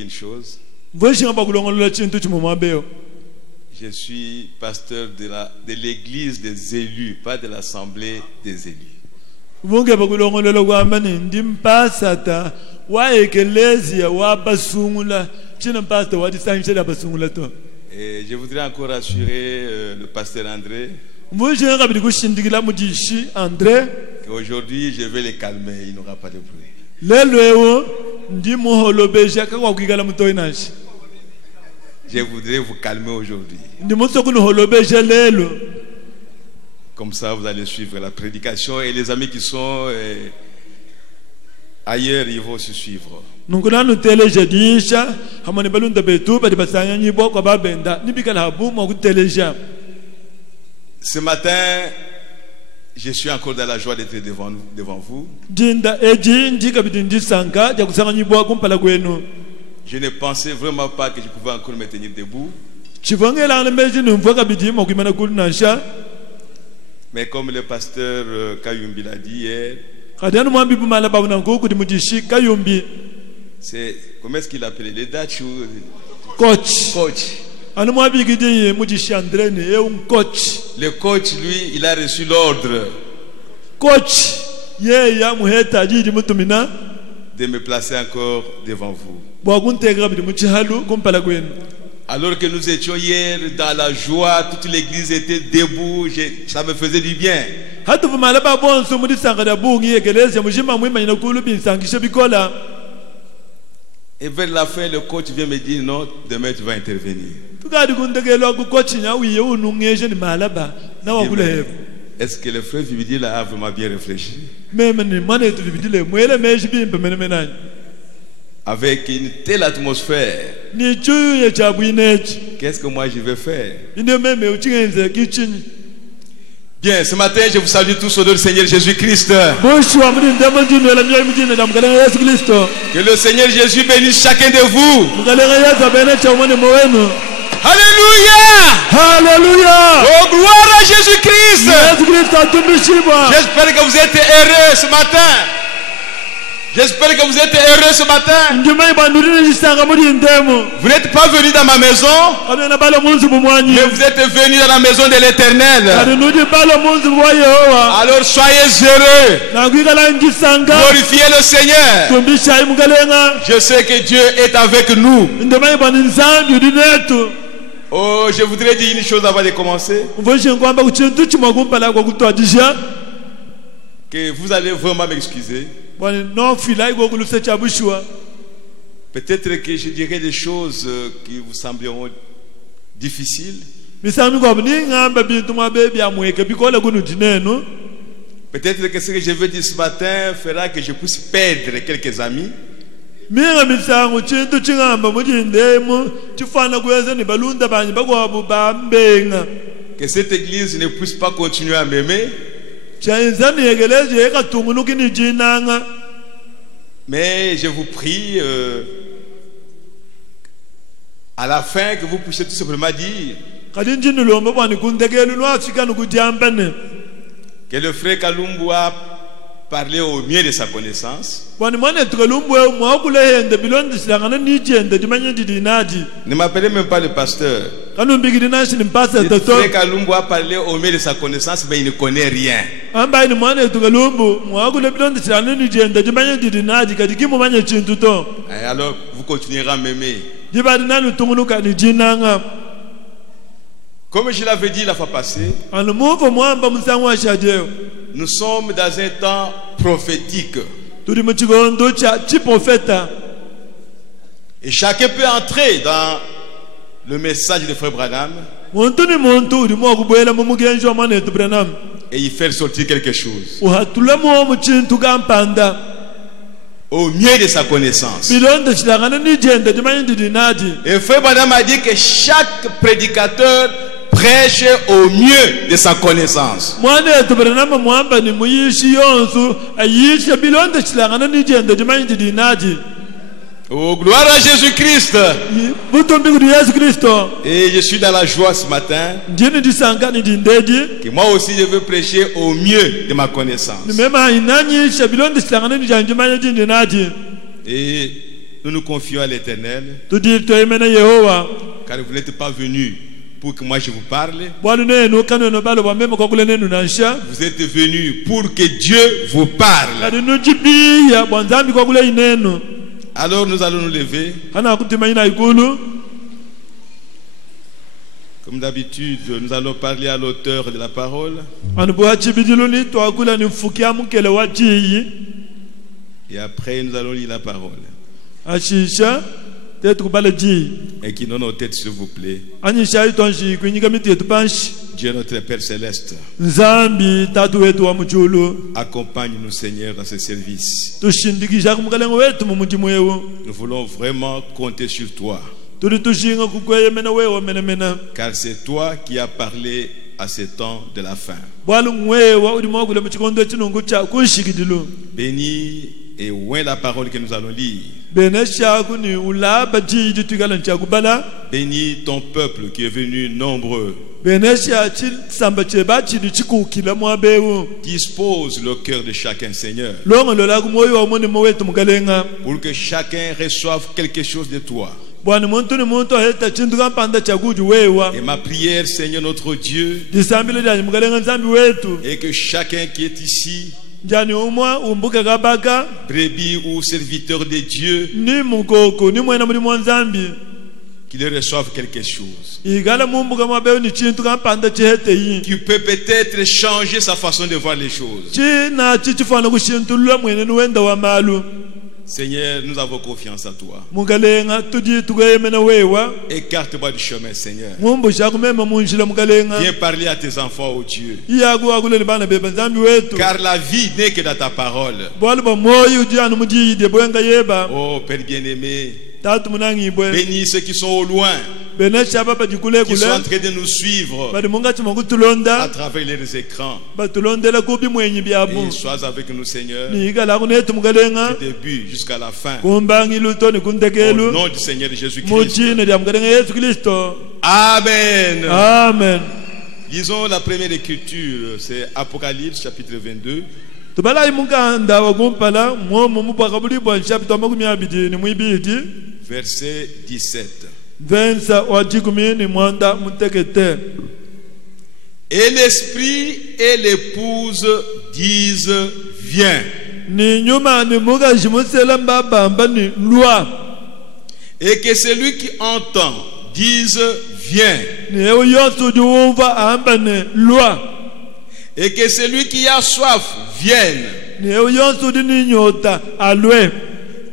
Une chose, je suis pasteur de l'église des élus, pas de l'assemblée des élus. Et je voudrais encore rassurer le pasteur André qu'aujourd'hui je vais les calmer, il n'y aura pas de bruit. Je voudrais vous calmer aujourd'hui. Comme ça, vous allez suivre la prédication et les amis qui sont ailleurs, ils vont se suivre. Ce matin, je suis encore dans la joie d'être devant vous. Je ne pensais vraiment pas que je pouvais encore me tenir debout. Mais comme le pasteur Kayumbi l'a dit hier, c'est, comment est-ce qu'il appelait les Dachou? Coach. Le coach, lui, il a reçu l'ordre de me placer encore devant vous. Alors que nous étions hier dans la joie, toute l'église était debout, ça me faisait du bien. Et vers la fin, le coach vient me dire non, demain tu vas intervenir. Est-ce que le frère Vividi là a vraiment bien réfléchi? Avec une telle atmosphère, qu'est-ce que moi je vais faire? Bien, ce matin je vous salue tous au nom du Seigneur Jésus-Christ. Que le Seigneur Jésus bénisse chacun de vous. Alléluia! Alléluia! Oh, gloire à Jésus-Christ! J'espère que vous êtes heureux ce matin. J'espère que vous êtes heureux ce matin. Vous n'êtes pas venu dans ma maison, mais vous êtes venu dans la maison de l'Éternel. Alors soyez heureux. Glorifiez le Seigneur. Je sais que Dieu est avec nous. Oh, je voudrais dire une chose avant de commencer. Que vous allez vraiment m'excuser. Peut-être que je dirai des choses qui vous sembleront difficiles. Peut-être que ce que je veux dire ce matin fera que je puisse perdre quelques amis. Que cette église ne puisse pas continuer à m'aimer. Mais je vous prie à la fin que vous puissiez tout simplement dire que le frère Kalumbu a parlé au mieux de sa connaissance. Ne m'appelez même pas le pasteur. Le frère Kalumbu a parlé au mieux de sa connaissance, mais il ne connaît rien. Et alors vous continuerez à m'aimer. Comme je l'avais dit la fois passée, nous sommes dans un temps prophétique. Et chacun peut entrer dans le message de Frère Branham et y faire sortir quelque chose au mieux de sa connaissance. Et Frère Branham a dit que chaque prédicateur prêche au mieux de sa connaissance. Oh, gloire à Jésus-Christ. Et je suis dans la joie ce matin que moi aussi je veux prêcher au mieux de ma connaissance. Et nous nous confions à l'Éternel, car vous n'êtes pas venus pour que moi je vous parle. Vous êtes venus pour que Dieu vous parle. Alors nous allons nous lever. Comme d'habitude, nous allons parler à l'auteur de la parole. Et après, nous allons lire la parole. Et qui donne nos têtes, s'il vous plaît. Dieu notre Père Céleste, accompagne-nous, Seigneur, dans ce service. Nous voulons vraiment compter sur toi. Car c'est toi qui as parlé à ce temps de la fin. Bénis et oint la parole que nous allons lire. Bénis ton peuple qui est venu nombreux. Dispose le cœur de chacun, Seigneur, pour que chacun reçoive quelque chose de toi. Et ma prière, Seigneur notre Dieu, est que chacun qui est ici, brebis ou serviteur de Dieu, qu'il reçoive quelque chose qui peut peut-être changer sa façon de voir les choses. Seigneur, nous avons confiance à toi. Écarte-moi du chemin, Seigneur. Viens parler à tes enfants, oh Dieu. Car la vie n'est que dans ta parole. Oh Père bien-aimé, bénis ceux qui sont au loin, qui sont en train de nous suivre à travers les écrans. Et sois avec nous, Seigneur, du début jusqu'à la fin. Au nom du Seigneur Jésus-Christ. Amen. Amen. Lisons la première écriture, c'est Apocalypse chapitre 22. Verset 17. Et l'esprit et l'épouse disent viens. Et que celui qui entend dise viens. Et que celui qui a soif vienne.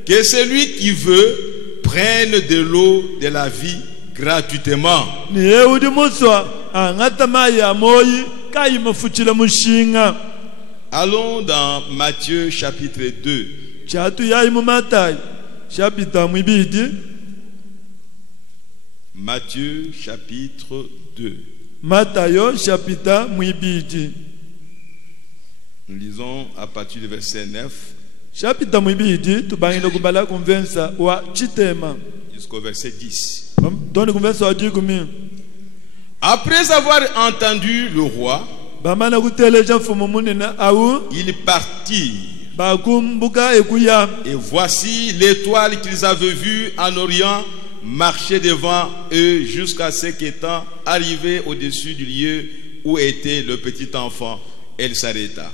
Que celui qui veut prenne de l'eau de la vie gratuitement. Allons dans Matthieu chapitre 2. Matthieu chapitre 2. Nous lisons à partir du verset 9 jusqu'au verset 10. Après avoir entendu le roi, ils partirent. Et voici l'étoile qu'ils avaient vue en Orient marcher devant eux jusqu'à ce qu'étant arrivé au-dessus du lieu où était le petit enfant, elle s'arrêta.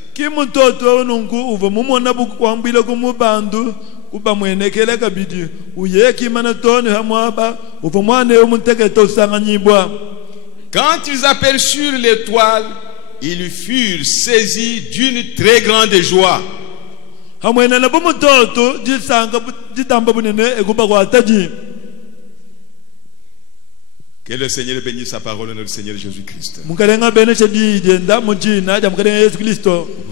Quand ils aperçurent l'étoile, ils furent saisis d'une très grande joie. Que le Seigneur bénisse sa parole au nom du Seigneur Jésus-Christ. Vous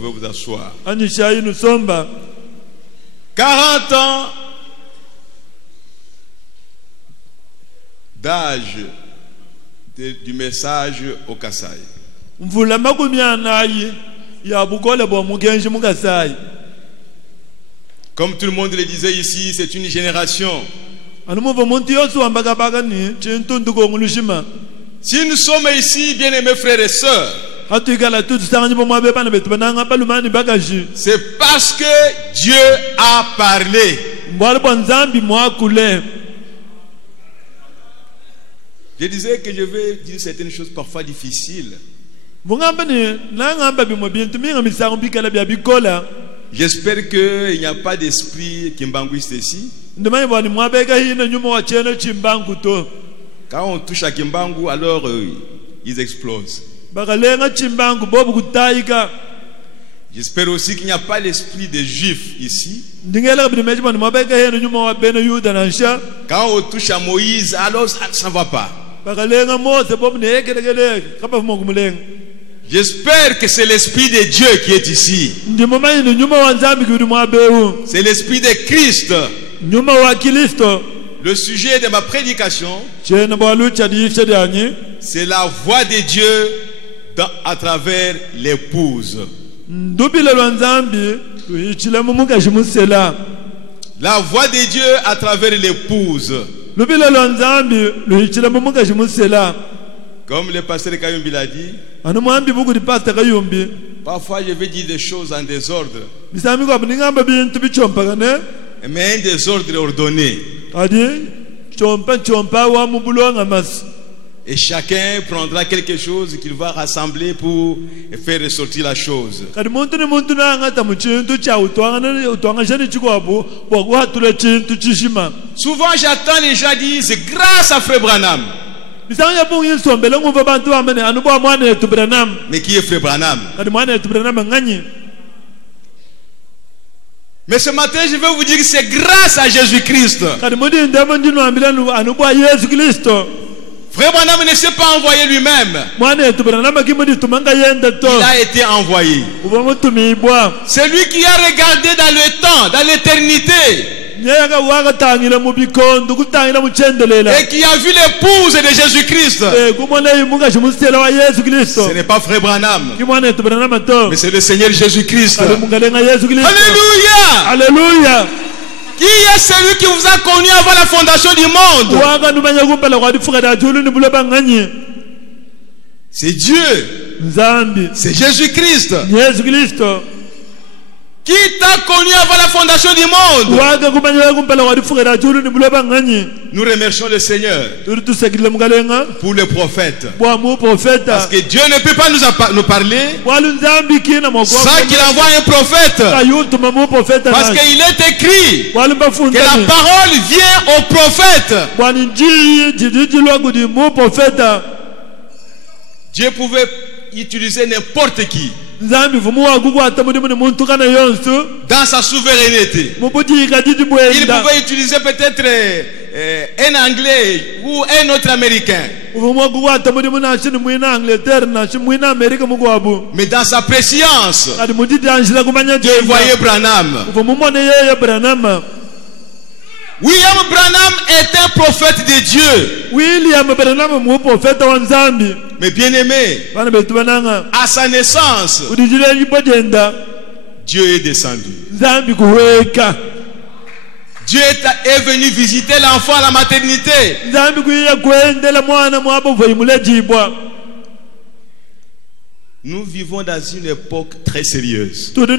pouvez vous asseoir. 40 ans d'âge du message au Kasaï. Comme tout le monde le disait ici, c'est une génération. Si nous sommes ici, bien-aimés frères et sœurs, c'est parce que Dieu a parlé. Je disais que je vais dire certaines choses parfois difficiles. J'espère qu'il n'y a pas d'esprit kimbanguiste ici. Quand on touche à Kimbangu, alors ils explosent. J'espère aussi qu'il n'y a pas l'esprit des juifs ici. Quand on touche à Moïse, alors ça ne va pas. J'espère que c'est l'esprit de Dieu qui est ici. C'est l'esprit de Christ. Le sujet de ma prédication, c'est la voix de Dieu à travers l'épouse. La voix de Dieu à travers l'épouse. Comme le pasteur Kayumbi l'a dit, parfois je vais dire des choses en désordre, mais un désordre ordonné. Et chacun prendra quelque chose qu'il va rassembler pour faire ressortir la chose. Souvent j'attends les gens dire c'est grâce à Frère Branham. Mais qui est Frère Branham? Mais ce matin, je vais vous dire que c'est grâce à Jésus-Christ. Frère Branham ne s'est pas envoyé lui-même. Il a été envoyé. C'est lui qui a regardé dans le temps, dans l'éternité. Et qui a vu l'épouse de Jésus-Christ. Ce n'est pas Frère Branham, mais c'est le Seigneur Jésus-Christ. Alléluia. Alléluia. Qui est celui qui vous a connu avant la fondation du monde? C'est Dieu. C'est Jésus-Christ. Qui t'a connu avant la fondation du monde? Nous remercions le Seigneur pour les prophètes. Parce que Dieu ne peut pas nous parler sans qu'il envoie un prophète. Parce qu'il est écrit que la parole vient au prophète. Dieu pouvait utiliser n'importe qui dans sa souveraineté. Il pouvait utiliser peut-être un Anglais ou un autre Américain. Mais dans sa préscience, Dieu voyait Branham. William Branham est un prophète de Dieu. Mais bien aimé, à sa naissance, Dieu est descendu. Dieu est venu visiter l'enfant à la maternité. Nous vivons dans une époque très sérieuse où nous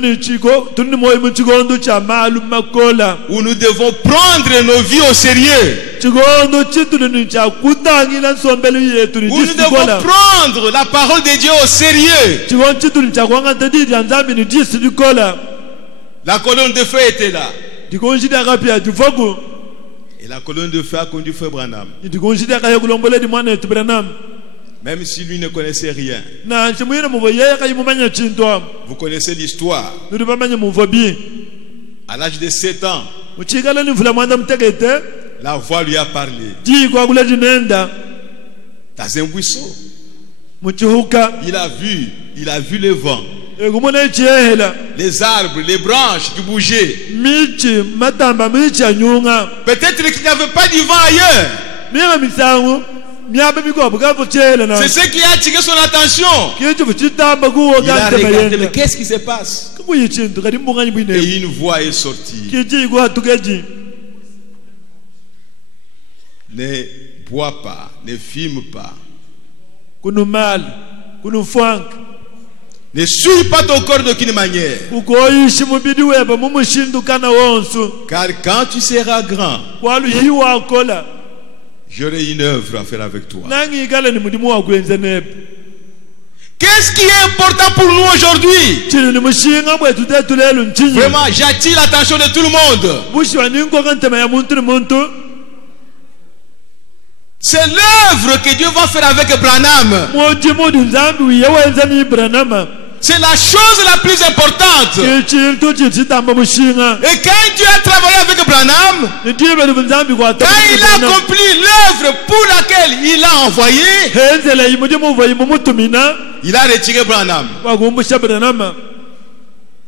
devons prendre nos vies au sérieux, où nous devons prendre la parole de Dieu au sérieux. La colonne de feu était là, et la colonne de feu a conduit Frère Branham. Même si lui ne connaissait rien. Vous connaissez l'histoire. À l'âge de 7 ans, la voix lui a parlé dans un buisson. Il a vu le vent, les arbres, les branches qui bougeaient. Peut-être qu'il n'y avait pas de vent ailleurs. C'est ce qui a attiré son attention. Il a regardé, mais qu'est-ce qui se passe? Et une voix est sortie. Ne bois pas, ne fume pas. Ne suis pas ton corps d'aucune manière. Car quand tu seras grand, j'aurai une œuvre à faire avec toi. Qu'est-ce qui est important pour nous aujourd'hui? Vraiment, j'attire l'attention de tout le monde. C'est l'œuvre que Dieu va faire avec Branham. C'est la chose la plus importante. Et quand Dieu a travaillé avec Branham, quand il a accompli l'œuvre pour laquelle il a envoyé, il a retiré Branham.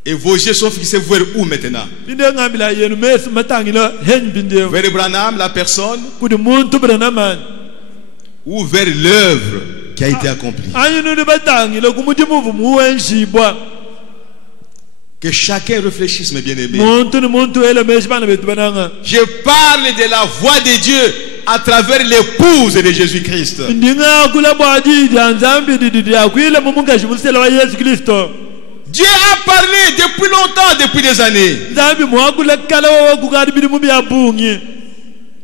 Et vos yeux sont fixés vers où maintenant? Vers Branham, la personne, ou vers l'œuvre qui a été accomplie? Que chacun réfléchisse, mes bien-aimés. Je parle de la voix de Dieu à travers l'épouse de Jésus-Christ. Dieu a parlé depuis longtemps, depuis des années.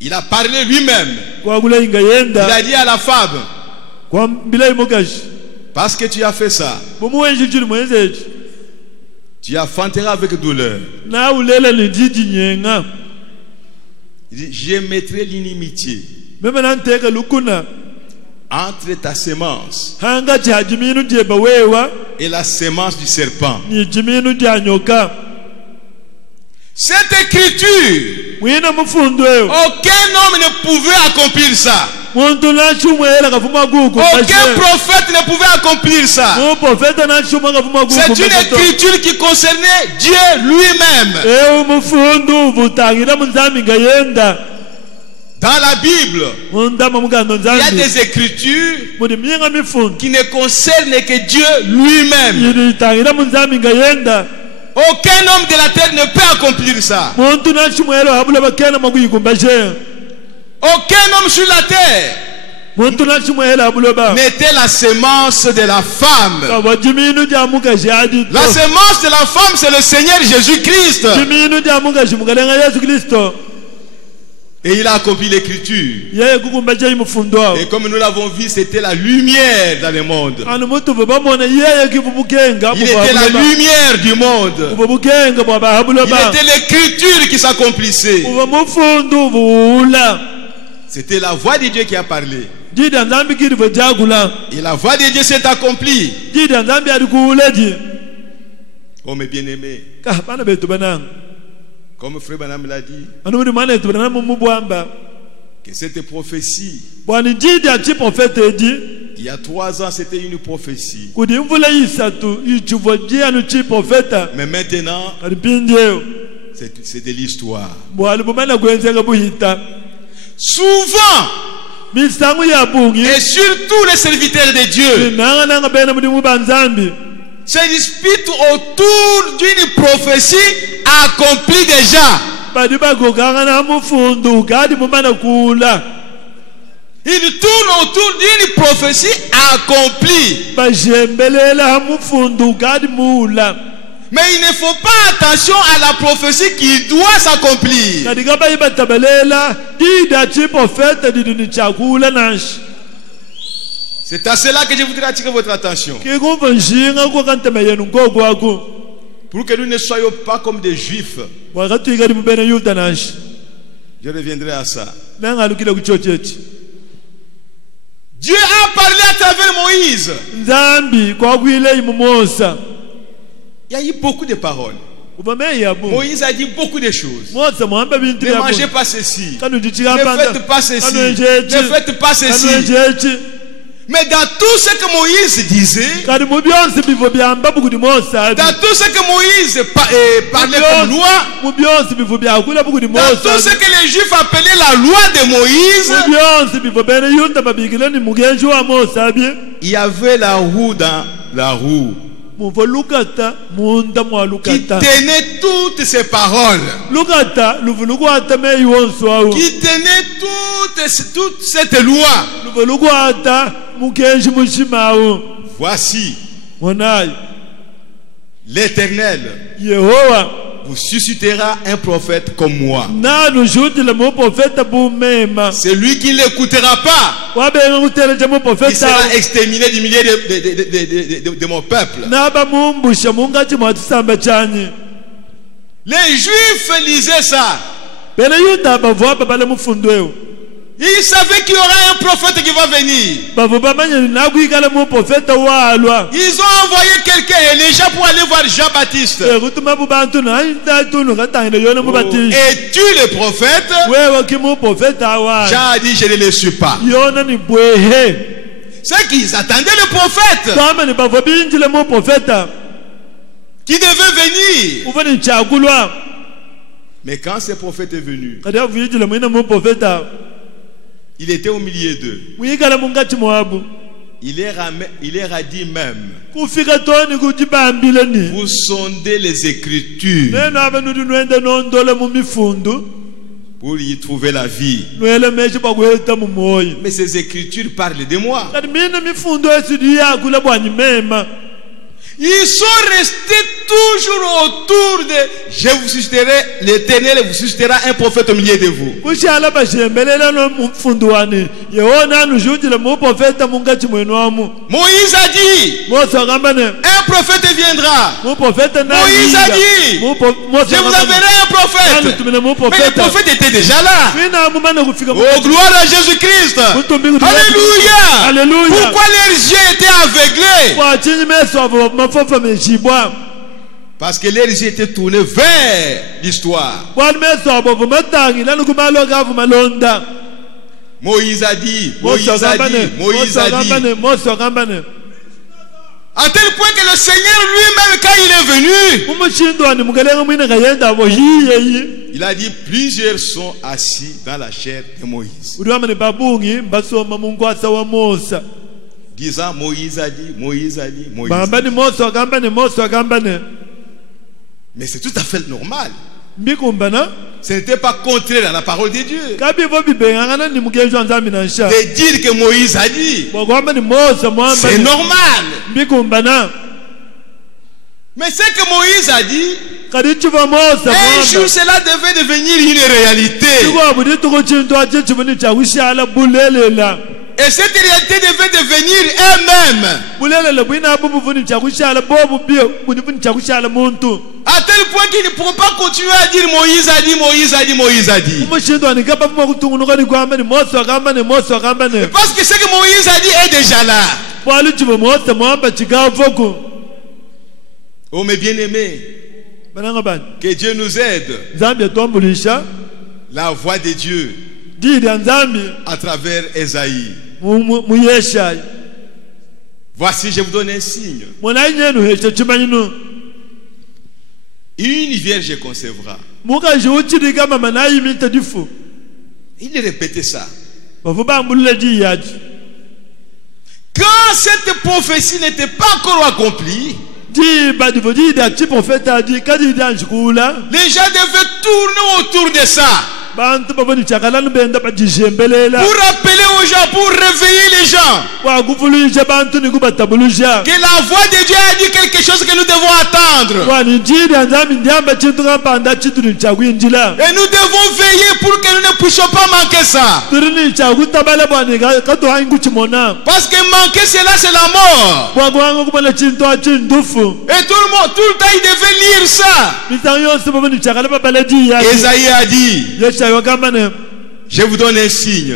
Il a parlé lui-même. Il a dit à la femme, parce que tu as fait ça, tu enfanteras avec douleur. Il dit, je mettrai l'inimitié entre ta sémence et la sémence du serpent. Cette écriture, aucun homme ne pouvait accomplir ça. Aucun prophète ne pouvait accomplir ça. C'est une écriture qui concernait Dieu lui-même. Dans la Bible, il y a des écritures qui ne concernent que Dieu lui-même. Aucun homme de la terre ne peut accomplir ça. Aucun homme sur la terre n'était la sémence de la femme. La sémence de la femme, c'est le Seigneur Jésus-Christ. Et il a accompli l'écriture. Et comme nous l'avons vu, c'était la lumière dans le monde. Il était la lumière du monde. Il était l'écriture qui s'accomplissait. C'était la voix de Dieu qui a parlé. Et la voix de Dieu s'est accomplie. Oh mes bien-aimés, comme Frère Branham l'a dit, que cette prophétie, il y a 3 ans, c'était une prophétie. Mais maintenant, c'est de l'histoire. Souvent, et surtout les serviteurs de Dieu, se disputent autour d'une prophétie accomplie déjà. Ils tournent autour d'une prophétie accomplie. Mais il ne faut pas attention à la prophétie qui doit s'accomplir. C'est à cela que je voudrais attirer votre attention. Pour que nous ne soyons pas comme des juifs. Je reviendrai à ça. Dieu a parlé à travers Moïse. Il y a eu beaucoup de paroles. Moïse a dit beaucoup de choses. Ne mangez pas ceci. Ne faites pas ceci. Ne faites pas ceci. Mais dans tout ce que Moïse disait, dans tout ce que Moïse parlait comme loi, dans tout ce que les Juifs appelaient la loi de Moïse, il y avait la roue dans la roue qui tenait toutes ces paroles, qui tenait toute cette loi. Voici l'Éternel vous suscitera un prophète comme moi. C'est lui qui ne l'écoutera pas. Il sera exterminé du milieu de mon peuple. Les Juifs lisaient ça. Ils savaient qu'il y aura un prophète qui va venir. Ils ont envoyé quelqu'un, Élisha, pour aller voir Jean-Baptiste. Es-tu le prophète? Jean a dit, je ne le suis pas. C'est qu'ils attendaient le prophète qui devait venir. Mais quand ce prophète est venu, il était au milieu d'eux. Il leur a dit même, vous sondez les Écritures pour y trouver la vie. Mais ces Écritures parlent de moi. Ils sont restés toujours autour de je vous susciterai, l'Éternel vous suscitera un prophète au milieu de vous. Moïse a dit, un prophète viendra. Moïse a dit, je vous enverrai un prophète. Mais le prophète était déjà là. Oh, gloire à Jésus-Christ. Alléluia. Pourquoi leurs yeux étaient aveuglés? Parce que leurs yeux étaient tournés vers l'histoire. Moïse a dit, à tel point que le Seigneur lui-même, quand il est venu, il a dit, plusieurs sont assis dans la chair de Moïse, disant, Moïse a dit, Moïse a dit, Moïse a dit. Mais c'est tout à fait normal. Ce n'était pas contraire à la parole de Dieu de dire que Moïse a dit. C'est normal. Mais ce que Moïse a dit, un jour cela devait devenir une réalité. Et cette réalité devait devenir elle-même. À tel point qu'il ne pourrait pas continuer à dire Moïse a dit, Moïse a dit, Moïse a dit. Parce que ce que Moïse a dit est déjà là. Oh mes bien-aimés, que Dieu nous aide. La voix de Dieu à travers Esaïe. Voici, je vous donne un signe. Une vierge concevra. Il répétait ça. Quand cette prophétie n'était pas encore accomplie, les gens devaient tourner autour de ça. Pour rappeler aux gens, pour réveiller les gens, que la voix de Dieu a dit quelque chose que nous devons attendre. Et nous devons veiller pour que nous ne puissions pas manquer ça. Parce que manquer cela, c'est la mort. Et tout le monde, tout le temps, il devait lire ça. Esaïe a dit, je vous donne un signe.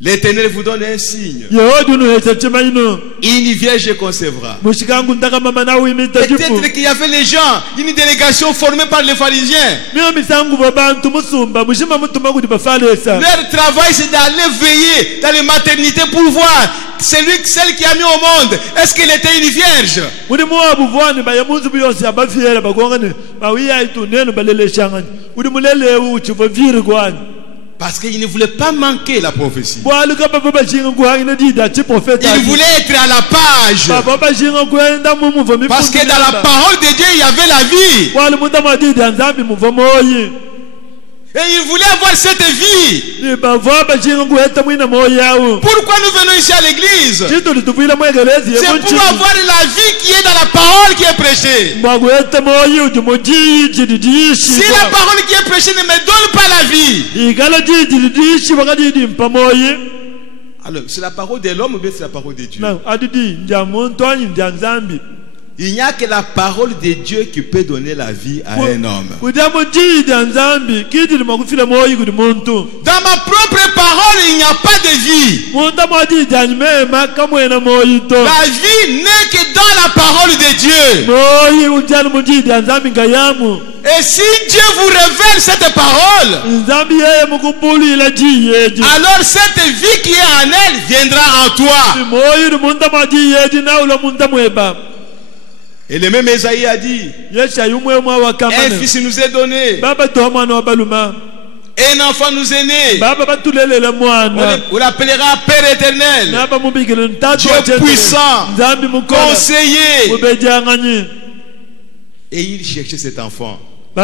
L'Éternel vous donne un signe. Une vierge concevra. Peut-être qu'il y avait les gens, une délégation formée par les pharisiens. Leur travail, c'est d'aller veiller dans les maternités pour voir celle qui a mis au monde, est-ce qu'elle était une vierge? Parce qu'il ne voulait pas manquer la prophétie. Il voulait être à la page. Parce que dans la parole de Dieu, il y avait la vie. Et il voulait avoir cette vie. Pourquoi nous venons ici à l'église? C'est pour avoir la vie qui est dans la parole qui est prêchée. Si la parole qui est prêchée ne me donne pas la vie, alors c'est la parole de l'homme ou bien c'est la parole de Dieu? Il n'y a que la parole de Dieu qui peut donner la vie à un homme. Dans ma propre parole, il n'y a pas de vie. La vie n'est que dans la parole de Dieu. Et si Dieu vous révèle cette parole, alors cette vie qui est en elle viendra en toi. Et le même Esaïe a dit, un fils nous est donné, un enfant nous est né, on l'appellera Père éternel, Dieu puissant, conseiller. Et il cherchait cet enfant. Mais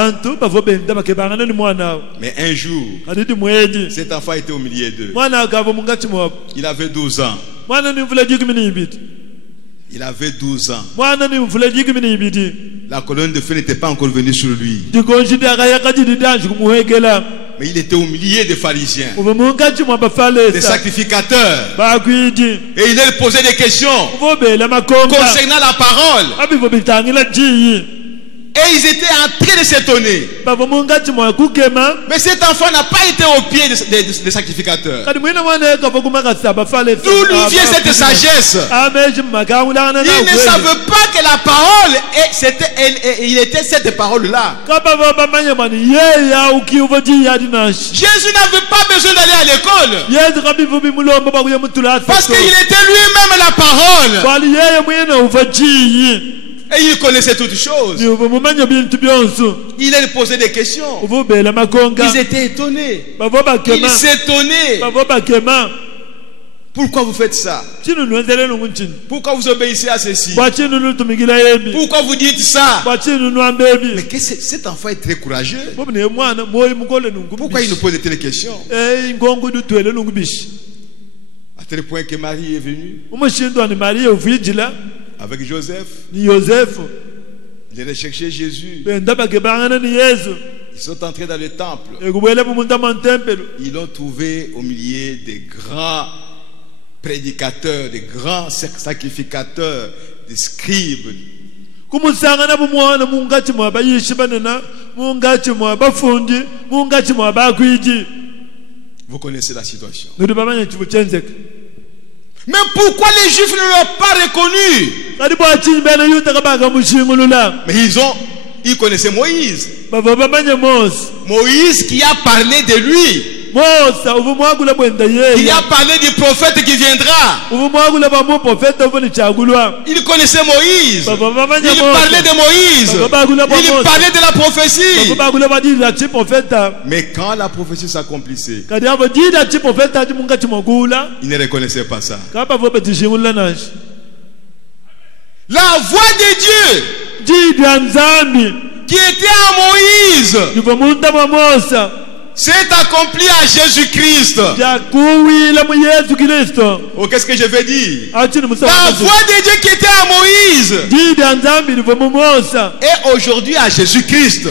un jour, cet enfant était au milieu d'eux. Il avait 12 ans. Il avait 12 ans. La colonne de feu n'était pas encore venue sur lui. Mais il était au milieu des pharisiens, des sacrificateurs. Et il leur posait des questions concernant la parole. Et ils étaient en train de s'étonner. Mais cet enfant n'a pas été au pied des sacrificateurs. D'où lui vient cette sagesse? Il ne savait pas que la parole, il était cette parole-là. Jésus n'avait pas besoin d'aller à l'école, parce qu'il était lui-même la parole. Et il connaissait toutes choses. Il leur posait des questions. Ils étaient étonnés. Ils s'étonnaient. Pourquoi vous faites ça? Pourquoi vous obéissez à ceci? Pourquoi vous dites ça? Mais cet enfant est très courageux. Pourquoi il nous pose de telles questions? À tel point que Marie est venue avec Joseph. Il allait chercher Jésus. Ils sont entrés dans le temple. Ils l'ont trouvé au milieu des grands prédicateurs, des grands sacrificateurs, des scribes. Vous connaissez la situation. Mais pourquoi les Juifs ne l'ont pas reconnu? Mais ils connaissaient Moïse. Moïse qui a parlé de lui. Il a parlé du prophète qui viendra. Il connaissait Moïse. Il parlait de Moïse. Il parlait de la prophétie. Mais quand la prophétie s'accomplissait, il ne reconnaissait pas ça. La voix de Dieu qui était à Moïse s'est accompli à Jésus-Christ. Oh, qu'est-ce que je veux dire? La voix de Dieu qui était à Moïse est aujourd'hui à Jésus-Christ.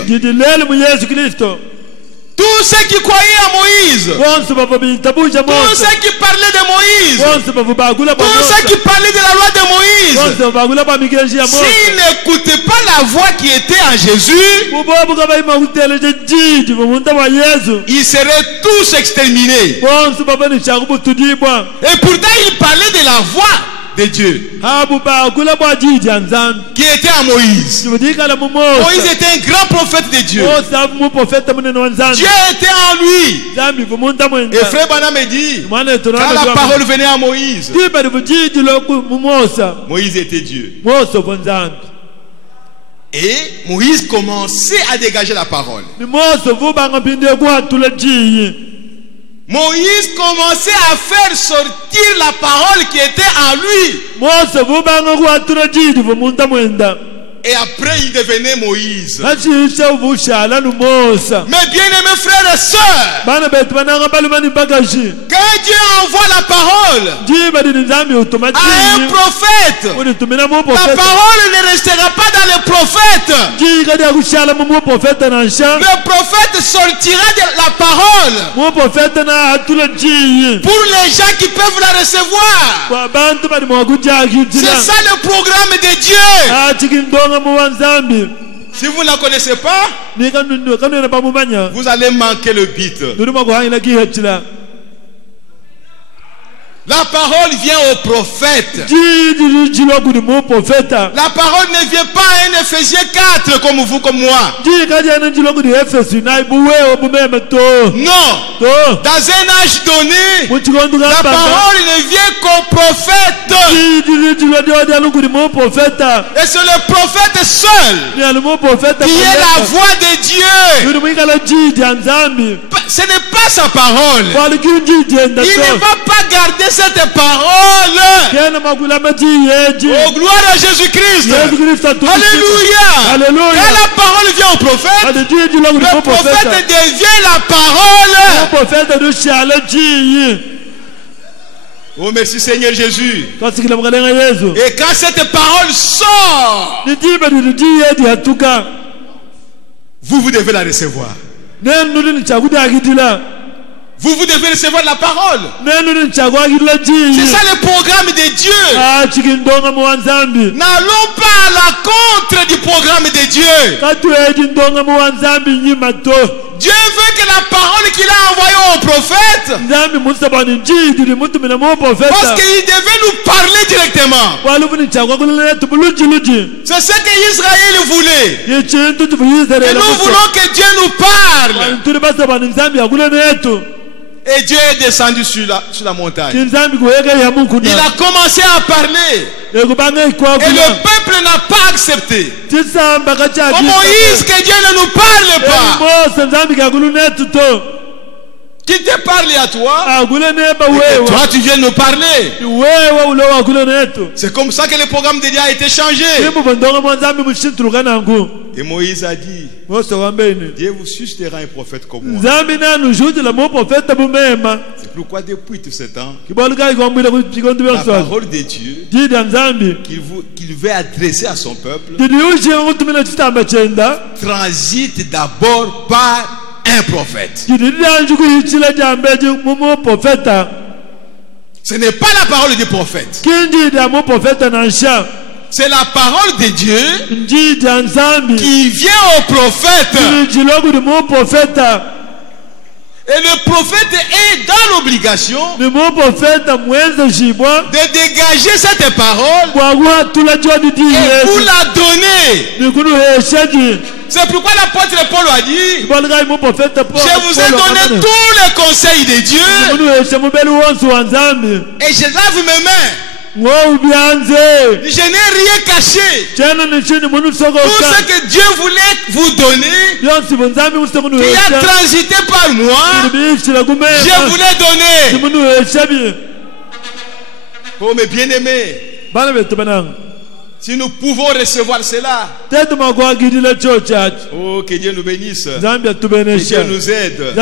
Tous ceux qui croyaient à Moïse, tous ceux qui parlaient de Moïse, tous ceux qui parlaient de la loi de Moïse, s'ils n'écoutaient pas la voix qui était en Jésus, ils seraient tous exterminés. Et pourtant il parlait de la voix de Dieu qui était à Moïse. Moïse était un grand prophète de Dieu. Dieu était en lui. Et frère Branham me dit, quand la parole venait à Moïse, Moïse était Dieu. Et Moïse commençait à dégager la parole. Moïse commençait à faire sortir la parole qui était en lui. Et après il devenait Moïse. Mais bien aimés frères et sœurs, quand Dieu envoie la parole à un prophète, la parole ne restera pas dans le prophète. Le prophète sortira de la parole pour les gens qui peuvent la recevoir. C'est ça le programme de Dieu. Si vous ne la connaissez pas, vous allez manquer le but. La parole vient au prophète. La parole ne vient pas à un Éphésiens 4 comme vous, comme moi. Non. Dans un âge donné, la parole ne vient qu'au prophète. Et c'est le prophète seul qui est la voix de Dieu. Ce n'est pas sa parole. Il ne va pas garder cette parole. Oh, gloire à Jésus-Christ. Alléluia. Quand la parole vient au prophète, le prophète devient la parole. Oh, merci Seigneur Jésus. Et quand cette parole sort, vous devez la recevoir. Vous devez recevoir la parole. C'est ça le programme de Dieu. N'allons pas à la contre du programme de Dieu. Dieu veut que la parole qu'il a envoyée au prophète, parce qu'il devait nous parler directement. C'est ce que Israël voulait. Et nous voulons que Dieu nous parle. Et Dieu est descendu sur la montagne. Il a commencé à parler. Et le peuple n'a pas accepté. Oh Moïse, que Dieu ne nous parle pas. Qui te parle à toi? Et toi tu viens nous parler. C'est comme ça que le programme de Dieu a été changé. Et Moïse a dit, Dieu vous suscitera un prophète comme moi. C'est pourquoi depuis tout ce temps, la parole de Dieu qu'il veut adresser à son peuple transite d'abord par un prophète. Ce n'est pas la parole du prophète. C'est la parole de Dieu qui vient au prophète. Et le prophète est dans l'obligation de dégager cette parole et vous la donner. C'est pourquoi l'apôtre Paul a dit, je vous ai donné tous les conseils de Dieu et je lave mes mains. Je n'ai rien caché. Tout ce que Dieu voulait vous donner, qui a transité par moi, je vous l'ai donné. Oh mes bien-aimés, si nous pouvons recevoir cela, oh que Dieu nous bénisse, que Dieu nous aide.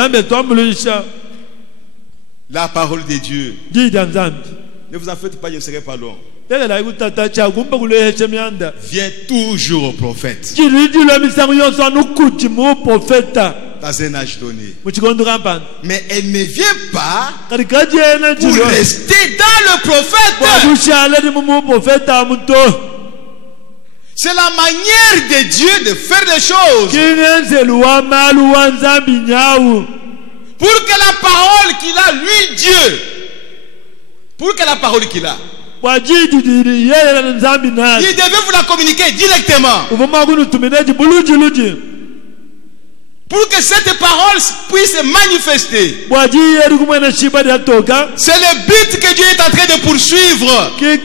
La parole de Dieu, ne vous en faites pas, je ne serai pas long, vient toujours au prophète dans un âge donné. Mais elle ne vient pas pour rester dans le prophète. C'est la manière de Dieu de faire les choses. Pour que la parole qu'il a, lui Dieu, pour que la parole qu'il a, il devait vous la communiquer directement. Pour que cette parole puisse se manifester. C'est le but que Dieu est en train de poursuivre. Il veut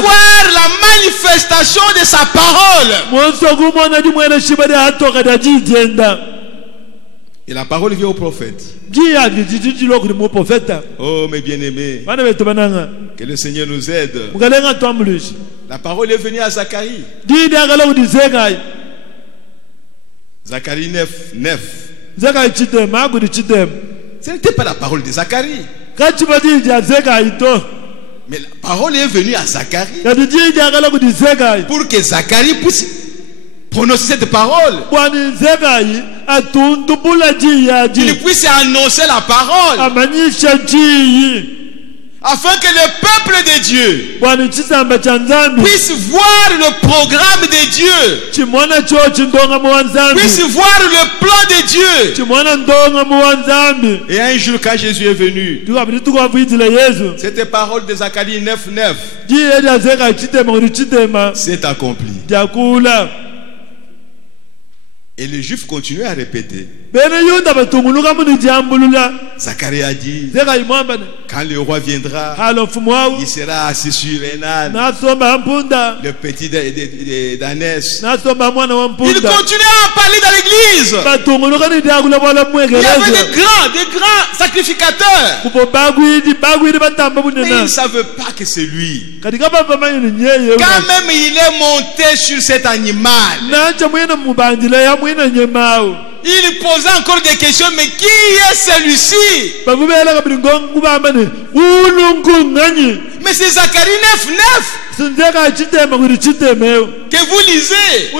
voir la manifestation de sa parole. Et la parole vient au prophète. Oh mes bien-aimés, que le Seigneur nous aide. La parole est venue à Zacharie. Zacharie 9. Ce n'était pas la parole de Zacharie. Mais la parole est venue à Zacharie pour que Zacharie puisse prononcer cette parole. Qu'il puisse annoncer la parole. Afin que le peuple de Dieu puisse voir le programme de Dieu, puisse voir le plan de Dieu. Et un jour, quand Jésus est venu, cette parole de Zacharie 9 s'est accomplie. Et les Juifs continuaient à répéter. Zacharie a dit, quand le roi viendra, il sera assis sur un âne, le petit d'ânesse. Il continuait à parler dans l'église. Il y avait des grands sacrificateurs. Mais ils ne savaient pas que c'est lui. Quand même il est monté sur cet animal, il posait encore des questions. Mais qui est celui-ci? Mais c'est Zacharie 9 que vous lisez.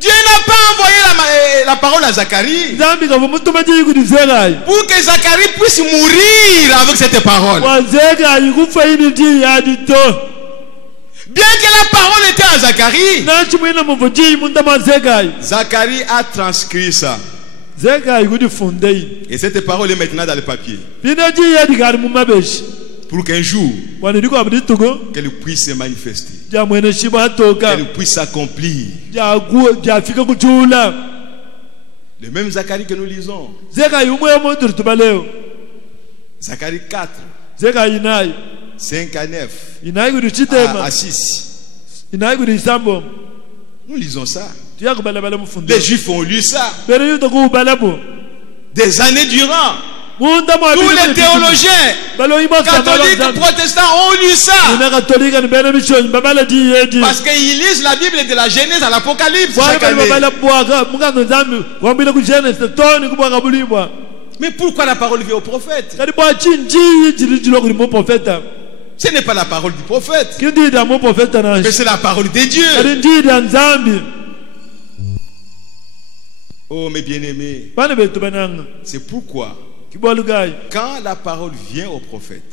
Dieu n'a pas envoyé la parole à Zacharie pour que Zacharie puisse mourir avec cette parole. Bien que la parole était à Zacharie, Zacharie a transcrit ça. Et cette parole est maintenant dans le papier. Pour qu'un jour, qu'elle puisse se manifester, qu'elle puisse s'accomplir. Le même Zacharie que nous lisons. Zacharie 4. 5 à 9 à 6. Nous lisons ça. Les Juifs ont lu ça des années durant. Tous les théologiens catholiques, protestants ont lu ça. Parce qu'ils lisent la Bible de la Genèse à l'Apocalypse chaque année. Mais pourquoi la parole vient au prophète? Ce n'est pas la parole du prophète, mais c'est la parole de Dieu. Oh mes bien-aimés, c'est pourquoi quand la parole vient au prophète,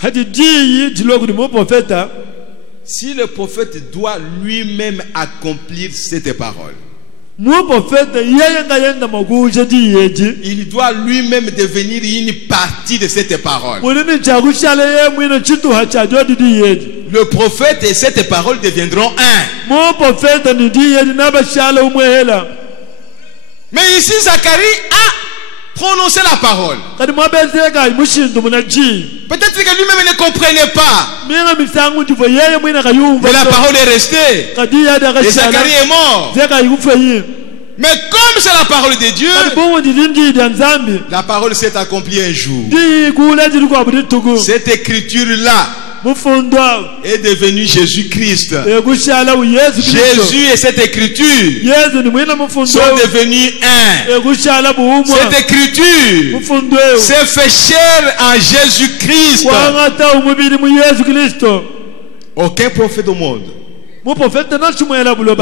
si le prophète doit lui-même accomplir cette parole, il doit lui-même devenir une partie de cette parole. Le prophète et cette parole deviendront un. Mais ici Zacharie a prononcé la parole. Peut-être que lui-même ne comprenait pas. Mais la parole est restée. Et Zacharie est mort. Mais comme c'est la parole de Dieu, la parole s'est accomplie un jour. Cette écriture-là est devenu Jésus-Christ. Jésus et cette écriture sont devenus un. Cette écriture s'est fait chair en Jésus-Christ. Aucun prophète au monde ne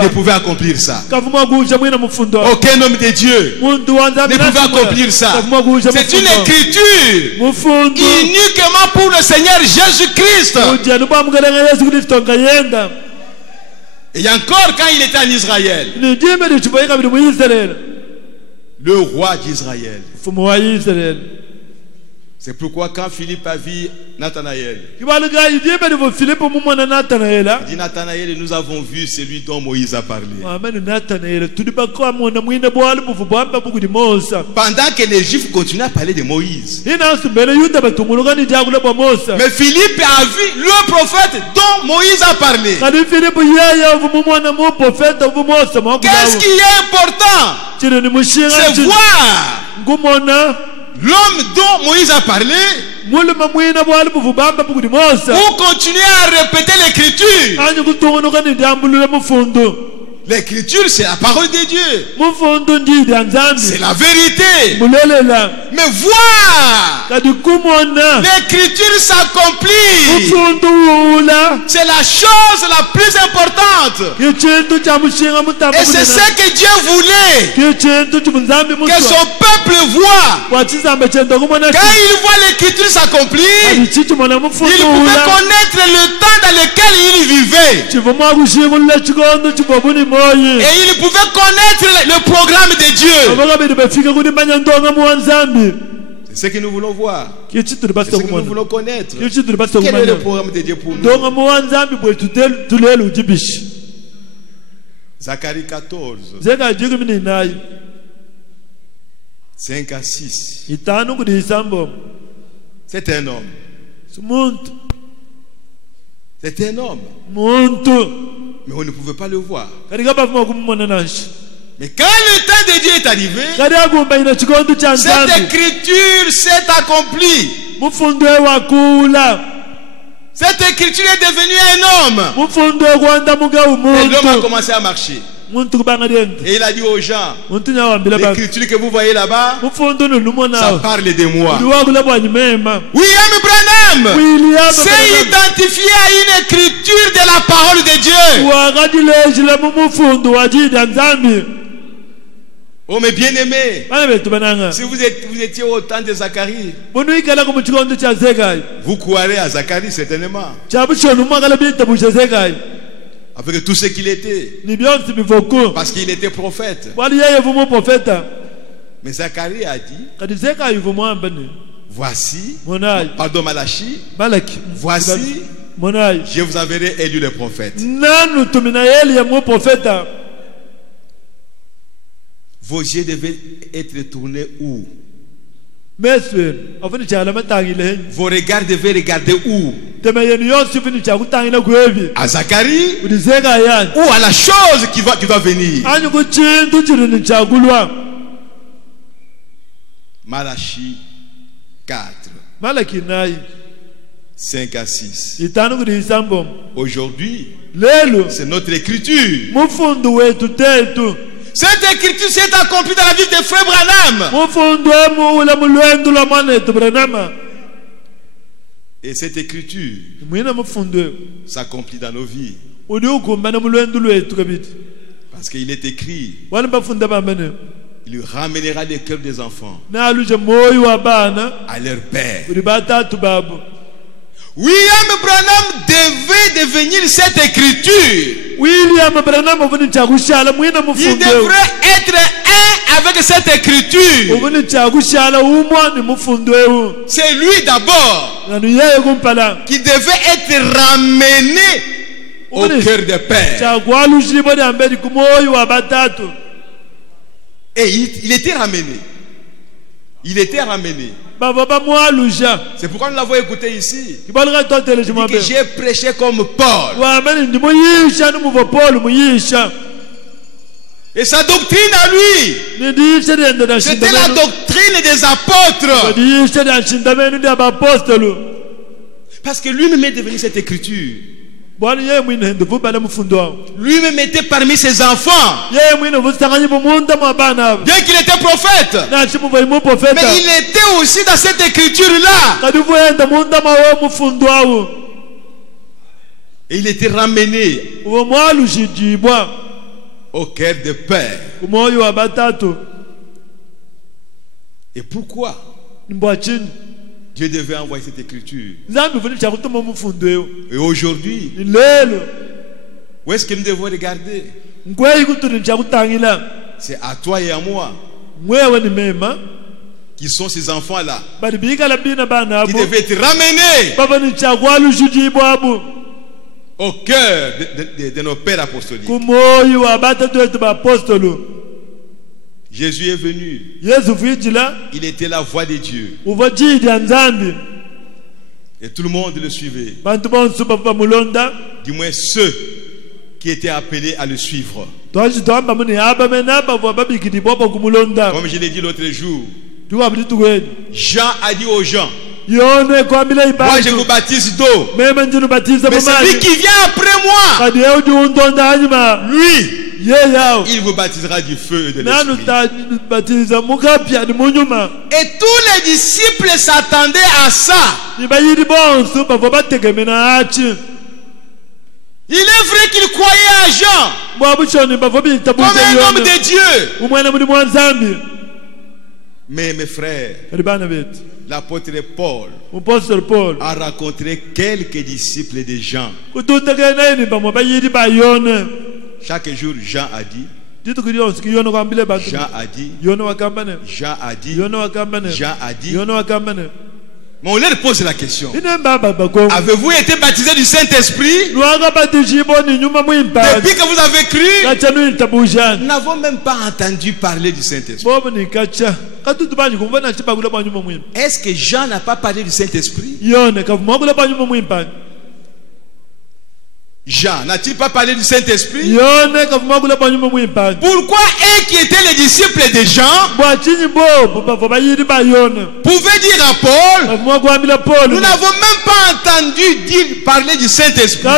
pouvait accomplir ça. Aucun homme de Dieu ne pouvait accomplir ça. C'est une écriture uniquement pour le Seigneur Jésus-Christ. Et encore quand il était en Israël, le roi d'Israël. C'est pourquoi quand Philippe a vu Nathanaël, il dit Nathanaël, nous avons vu celui dont Moïse a parlé. Pendant que les Juifs continuaient à parler de Moïse, mais Philippe a vu le prophète dont Moïse a parlé. Qu'est-ce qui est important? C'est voir l'homme dont Moïse a parlé continuez à répéter l'écriture. L'écriture, c'est la parole de Dieu. C'est la vérité. Mais voir l'écriture s'accomplir, c'est la chose la plus importante. Et c'est ce que Dieu voulait, que son peuple voit. Quand il voit l'écriture s'accomplir, il pouvait connaître le temps dans lequel il vivait. Et il pouvait connaître le programme de Dieu. C'est ce que nous voulons voir. C'est ce que nous voulons connaître. Quel est le programme de Dieu pour nous? Zacharie 14, 5 à 6. C'est un homme. C'est un homme. Mais on ne pouvait pas le voir. Mais quand le temps de Dieu est arrivé, cette écriture s'est accomplie. Cette écriture est devenue un homme. Et l'homme a commencé à marcher. Et il a dit aux gens, l'écriture que vous voyez là-bas, ça parle de moi. William Branham s'est identifié à une écriture de la parole de Dieu. Oh mes bien-aimés, si vous étiez au temps de Zacharie, vous croirez à Zacharie certainement, avec tout ce qu'il était, parce qu'il était prophète. Mais Zacharie a dit, voici, pardon Malachi, voici, je vous enverrai Élie le prophète. Vos yeux devaient être tournés où? Vos regards devaient regarder où? À Zacharie ou à la chose qui va venir? Malachi 4, 5 à 6. Aujourd'hui, c'est notre écriture. Cette écriture s'est accomplie dans la vie de frère Branham. Et cette écriture s'accomplit dans nos vies. Parce qu'il est écrit, il ramènera les cœurs des enfants à leur père. William Branham devait devenir cette écriture. Il devrait être un avec cette écriture. C'est lui d'abord qui devait être ramené au cœur des pères. Et il était ramené. Il était ramené. C'est pourquoi nous l'avons écouté ici. Il dit que j'ai prêché comme Paul. Et sa doctrine à lui, c'était la doctrine des apôtres. Parce que lui-même est devenu cette écriture. Lui-même était parmi ses enfants. Bien qu'il était prophète, mais il était aussi dans cette écriture-là. Et il était ramené au cœur de père. Et pourquoi Dieu devait envoyer cette écriture? Et aujourd'hui, où est-ce que nous devons regarder? C'est à toi et à moi, qui sont ces enfants-là, qui devaient être ramenés au cœur de nos pères apostoliques. Jésus est venu. Il était la voix de Dieu. Et tout le monde le suivait. Du moins ceux qui étaient appelés à le suivre. Comme je l'ai dit l'autre jour, Jean a dit aux gens, Moi je vous baptise d'eau. Mais celui qui vient après moi, lui, il vous baptisera du feu et de l'esprit. Et tous les disciples s'attendaient à ça. Il est vrai qu'il croyait à Jean comme un homme de Dieu. Mais mes frères, l'apôtre Paul a rencontré quelques disciples de Jean. Chaque jour, Jean a dit, Jean a dit, Jean a dit, Jean a dit. Mais on leur pose la question. Avez-vous été baptisé du Saint-Esprit? Depuis que vous avez cru, nous n'avons même pas entendu parler du Saint-Esprit. Est-ce que Jean n'a pas parlé du Saint-Esprit? Jean n'a-t-il pas parlé du Saint-Esprit? Pourquoi eux qui étaient les disciples de Jean pouvaient dire à Paul, nous n'avons même pas entendu parler du Saint-Esprit?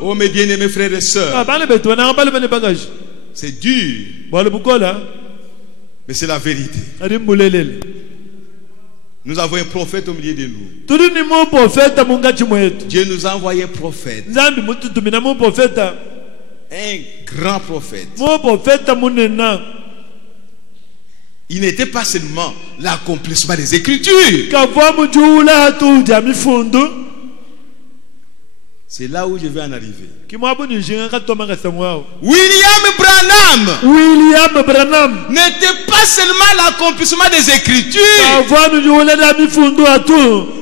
Oh mes bien-aimés frères et sœurs, c'est dur, mais c'est la vérité. Nous avons un prophète au milieu de nous. Dieu nous a envoyé un prophète. Un grand prophète. Il n'était pas seulement l'accomplissement des Écritures. C'est là où je vais en arriver. William Branham n'était pas seulement l'accomplissement des Écritures,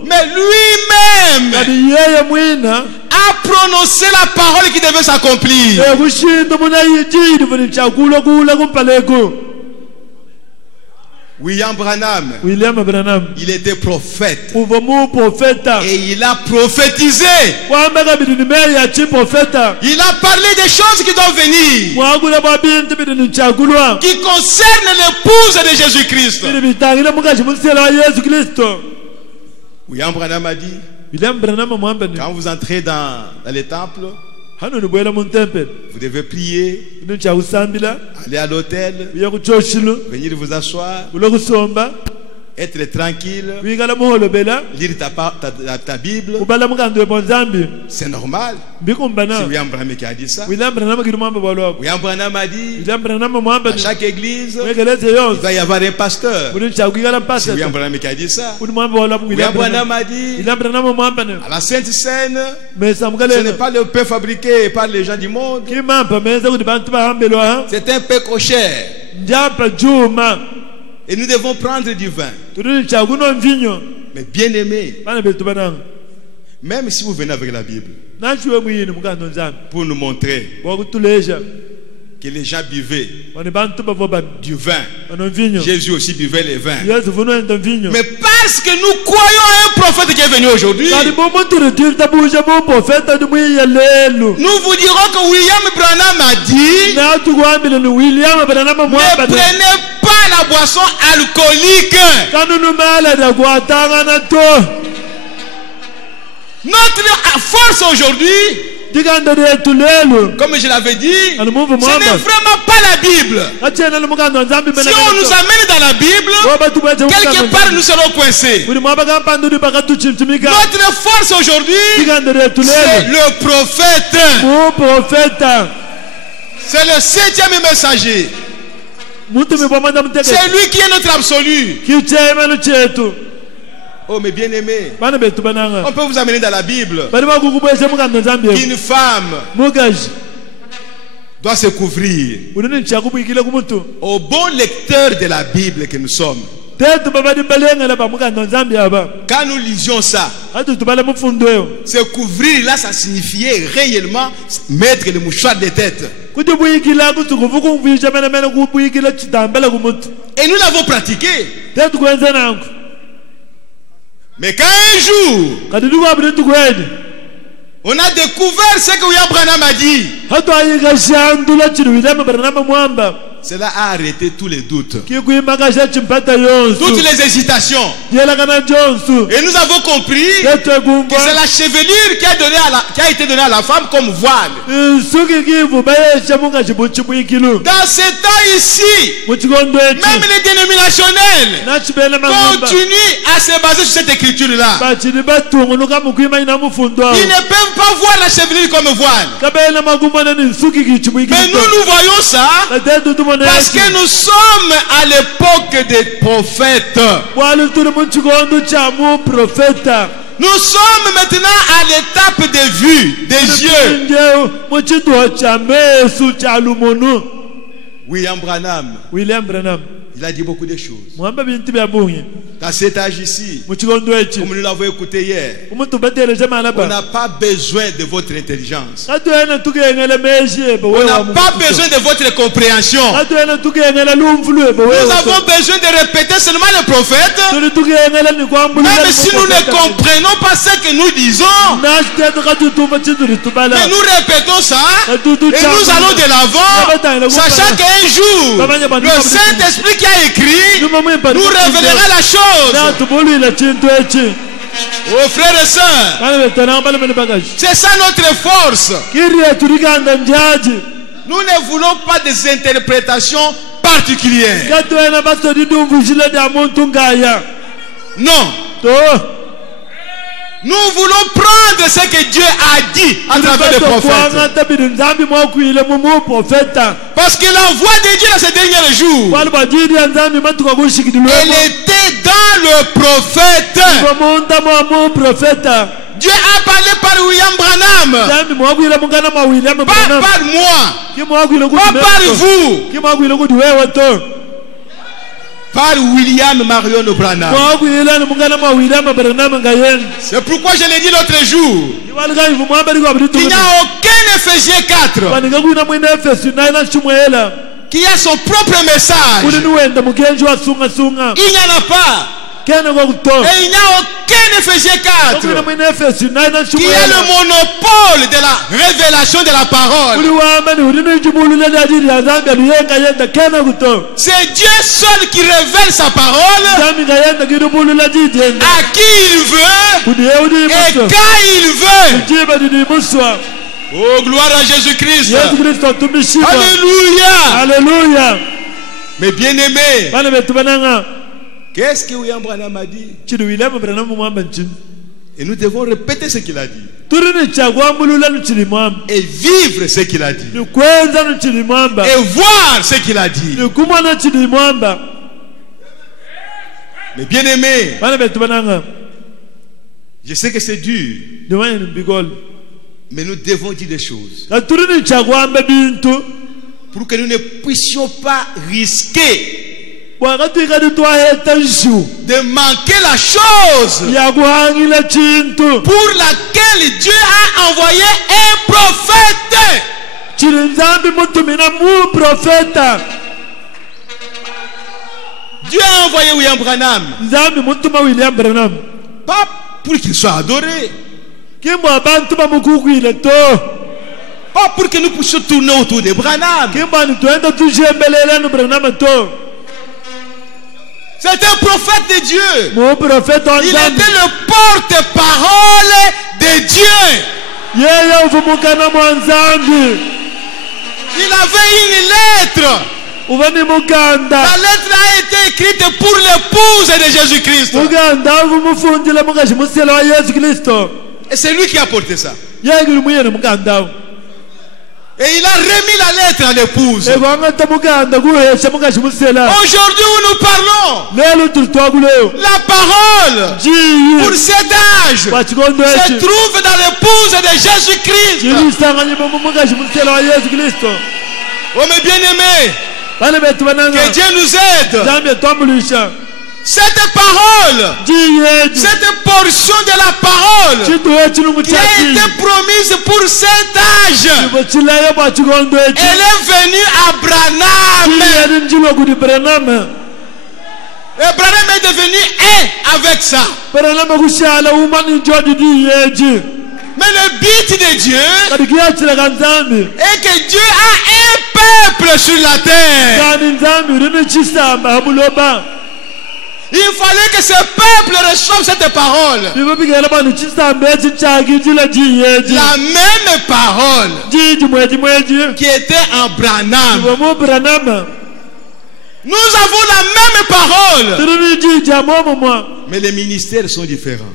mais lui-même a prononcé la parole qui devait s'accomplir. William Branham, il était prophète et il a prophétisé. Il a parlé des choses qui doivent venir, qui concernent l'épouse de Jésus-Christ. William Branham a dit, quand vous entrez dans les temples, vous devez prier, aller à l'hôtel, venir vous asseoir, être tranquille, lire ta Bible. C'est normal. C'est William Branham qui a dit ça. William Branham a dit, à chaque église, il va y avoir un pasteur. C'est William Branham qui a dit ça. William Branham a dit, à la Sainte Seine, ce n'est pas le pain fabriqué par les gens du monde. C'est un pain cochère. Et nous devons prendre du vin. Mais bien aimé, même si vous venez avec la Bible pour nous montrer que les gens buvaient du vin, Jésus aussi buvait le vin. Mais parce que nous croyons à un prophète qui est venu aujourd'hui, nous vous dirons que William Branham a dit, ne prenez pas la boisson alcoolique. Notre force aujourd'hui, comme je l'avais dit, ce n'est vraiment pas la Bible. Si on nous amène dans la Bible, quelque part nous serons coincés. Notre force aujourd'hui, c'est le prophète. C'est le 7e messager. C'est lui qui est notre absolu. Oh mes bien-aimés, on peut vous amener dans la Bible qu'une femme doit se couvrir. Au bon lecteur de la Bible que nous sommes, quand nous lisions ça, se couvrir là, ça signifiait réellement mettre le mouchoir de tête. Et nous l'avons pratiqué. Mais quand un jour on a découvert ce que William Branham a dit, cela a arrêté tous les doutes, toutes les hésitations. Et nous avons compris que c'est la chevelure qui a été donnée à la femme comme voile. Dans ces temps ici, même les dénominationnels continuent à se baser sur cette écriture-là. Ils ne peuvent pas voir la chevelure comme voile. Mais nous voyons ça parce que nous sommes à l'époque des prophètes. Nous sommes maintenant à l'étape des vues, des yeux. William Branham, il a dit beaucoup de choses. Dans cet âge ici, comme nous l'avons écouté hier, on n'a pas besoin de votre intelligence. On n'a pas besoin de votre compréhension. Nous avons besoin de répéter seulement le prophète. Même si nous ne comprenons pas ce que nous disons, mais nous répétons ça et nous allons de l'avant, sachant qu'un jour, le Saint-Esprit qui a écrit nous révélera la chose. Oh frères et sœurs, c'est ça notre force. Nous ne voulons pas des interprétations particulières. Non. Nous voulons prendre ce que Dieu a dit à travers les prophètes. Parce que la voix de Dieu dans ces derniers jours, elle était dans le prophète. Dieu a parlé par William Branham. Pas par moi. Pas par vous. Par William Marion Branham. C'est pourquoi je l'ai dit l'autre jour. Il n'y a aucun Éphésiens 4 qui a son propre message. Il n'y en a pas. Et il n'y a aucun Éphésiens 4 qui a le monopole de la révélation de la parole. C'est Dieu seul qui révèle sa parole à qui il veut et quand il veut. Oh, gloire à Jésus-Christ. Alléluia. Mais bien aimé, qu'est-ce que William Branham a dit? Et nous devons répéter ce qu'il a dit. Et vivre ce qu'il a dit. Et voir ce qu'il a dit. Mais bien aimé, je sais que c'est dur. Mais nous devons dire des choses pour que nous ne puissions pas risquer de manquer la chose pour laquelle Dieu a envoyé un prophète. Dieu a envoyé William Branham pas pour qu'il soit adoré, pas pour que nous puissions tourner autour de Branham. C'est un prophète de Dieu. Il était le porte-parole de Dieu. Il avait une lettre. La lettre a été écrite pour l'épouse de Jésus-Christ. Et c'est lui qui a porté ça. Et il a remis la lettre à l'épouse. Aujourd'hui où nous parlons, la parole pour cet âge se trouve dans l'épouse de Jésus-Christ. Oh mes bien-aimés, que Dieu nous aide. Cette parole, cette portion de la parole qui a été promise pour cet âge, elle est venue à Branham. Et Branham est devenu un avec ça. Mais le but de Dieu est que Dieu a un peuple sur la terre. Il fallait que ce peuple reçoive cette parole. La même parole qui était en Branham. Nous avons la même parole. Mais les ministères sont différents.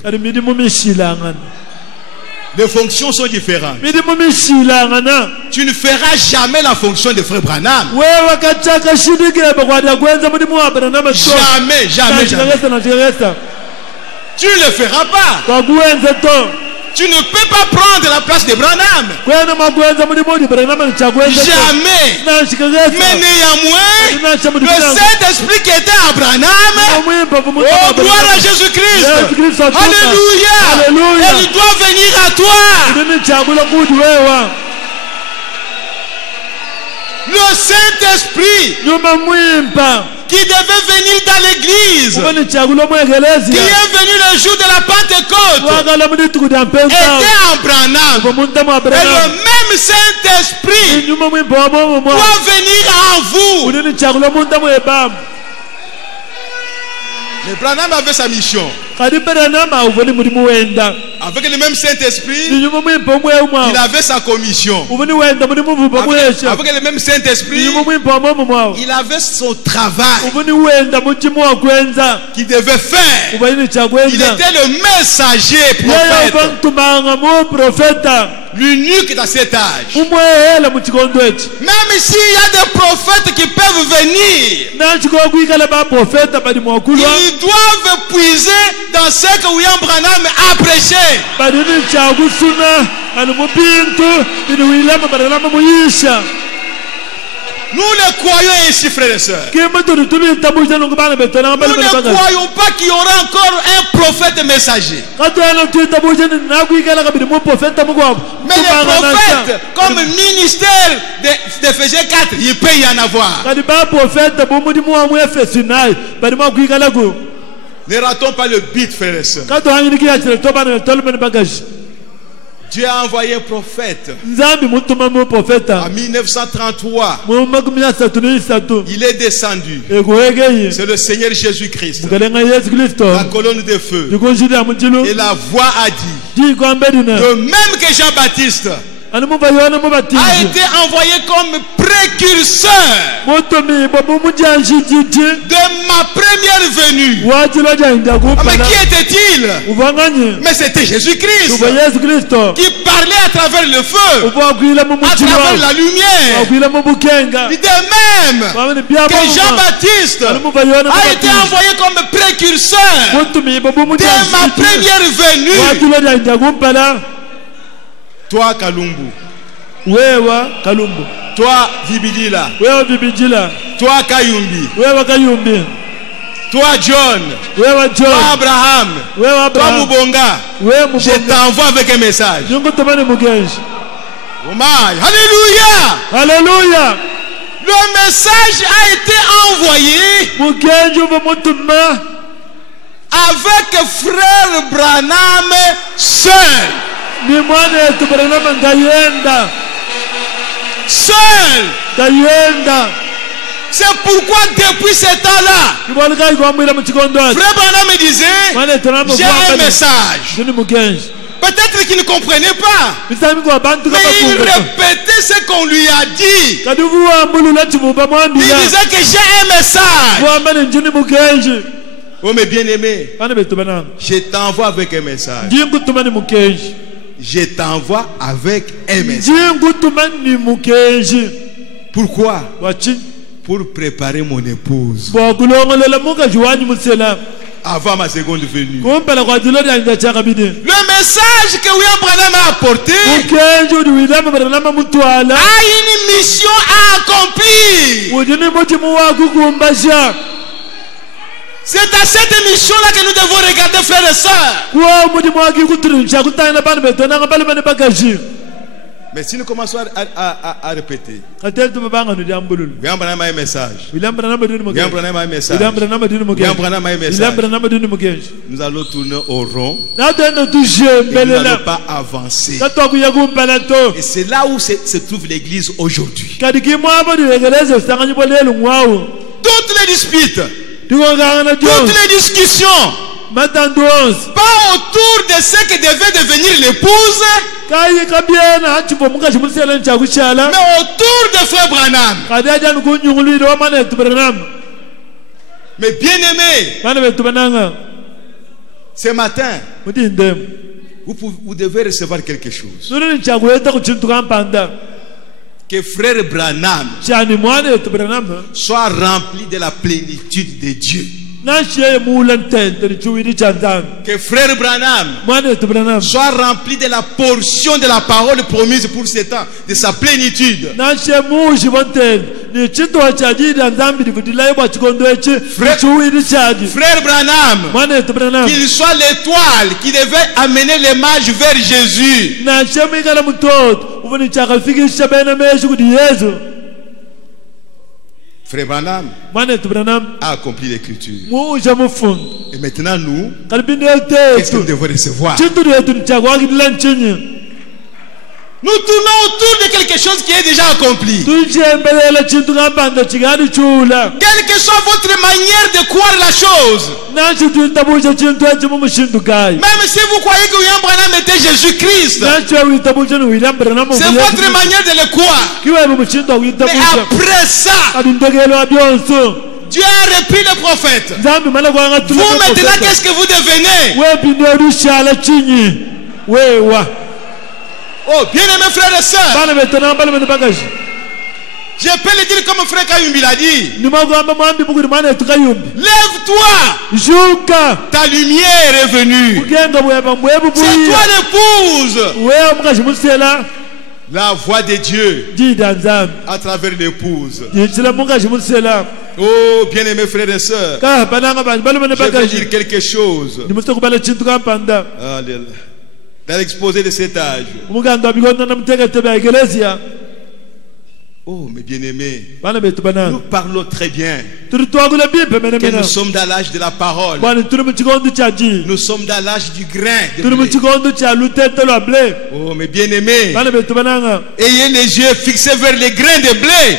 Les fonctions sont différentes. Tu ne feras jamais la fonction de frère Branham. Jamais, jamais, jamais. Tu ne le feras pas. Tu ne peux pas prendre la place de Branham. Jamais. Mais néanmoins, le Saint-Esprit qui était à Branham, oh gloire à Jésus-Christ. Alléluia. Il doit venir à toi. Le Saint-Esprit qui devait venir dans l'église, qui est venu le jour de la Pentecôte, était en Branham. Et le même Saint-Esprit doit venir en vous. Mais Branham avait sa mission. Avec le même Saint-Esprit, il avait sa commission. Avec le même Saint-Esprit, il avait son travail qu'il devait faire. Il était le messager prophète. L'unique dans cet âge. Même s'il y a des prophètes qui peuvent venir, ils doivent puiser dans ce que William Branham a prêché. Nous ne croyons ainsi, frères et sœurs. Nous ne croyons pas qu'il y aura encore un prophète messager. Mais les prophètes, comme ministère d'Éphésiens 4, il peut y en avoir. Ne ratons pas le but, frères et sœurs. Dieu a envoyé un prophète. En 1933, il est descendu. C'est le Seigneur Jésus-Christ. La colonne de feu. Et la voix a dit, de même que Jean-Baptiste a été envoyé comme précurseur de ma première venue. Mais qui était-il? Mais c'était Jésus-Christ qui parlait à travers le feu, à travers la lumière. De même que Jean-Baptiste a été envoyé comme précurseur de ma première venue. Toi Kalumbu. Wewa Kalumbu. Toi Vibidila. Wewa Vibidila. Toi Kayumbi. Wewa Kayumbi. Toi John. Wewa John. Toi Abraham. Wewa Abraham. Toi Mubonga. Wewa Mubonga. Je t'envoie avec un message. Oh my. Alléluia. Alléluia. Le message a été envoyé avec frère Branham seul. Seul. C'est pourquoi depuis ce temps-là, frère Branham me disait, j'ai un message. Peut-être qu'il ne comprenait pas, mais il répétait ce qu'on lui a dit. Il disait que j'ai un message. Oh mes bien-aimés, je t'envoie avec un message. Je t'envoie avec un message. Pourquoi? Pour préparer mon épouse avant ma seconde venue. Le message que William Branham a apporté a une mission à accomplir. C'est à cette mission-là que nous devons regarder, frères et sœurs. Mais si nous commençons à répéter, William Branham a un message. William Branham a un message. Nous allons tourner au rond. Nous n'allons pas avancer. Et c'est là où se trouve l'église aujourd'hui. Toutes les disputes, toutes les discussions, pas autour de ce qui devait devenir l'épouse, mais autour de frère Branham. Mais bien aimé, ce matin, vous devez recevoir quelque chose. Que frère Branham soit rempli de la plénitude de Dieu. Que frère Branham soit rempli de la portion de la parole promise pour ce temps, de sa plénitude. Frère Branham, qu'il soit l'étoile qui devait amener les mages vers Jésus. Frère Branham a accompli l'écriture. Et maintenant nous, qu'est-ce que nous devons recevoir? Nous tournons autour de quelque chose qui est déjà accompli. Quelle que soit votre manière de croire la chose, même si vous croyez que William Branham était Jésus-Christ, c'est votre manière de le croire. Mais après ça, Dieu a repris le prophète. Vous maintenant, qu'est-ce que vous devenez? Oh, bien-aimés frères et sœurs, je peux le dire comme frère Kayumbi l'a dit. Lève-toi, ta lumière est venue. C'est toi l'épouse. La voix de Dieu à travers l'épouse. Oh, bien-aimés frères et sœurs, je vais dire quelque chose. Dans l'exposé de cet âge. Oh, mes bien-aimés, nous parlons très bien que nous sommes dans l'âge de la parole. Nous sommes dans l'âge du grain de blé. Oh, mes bien-aimés, ayez les yeux fixés vers les grains de blé.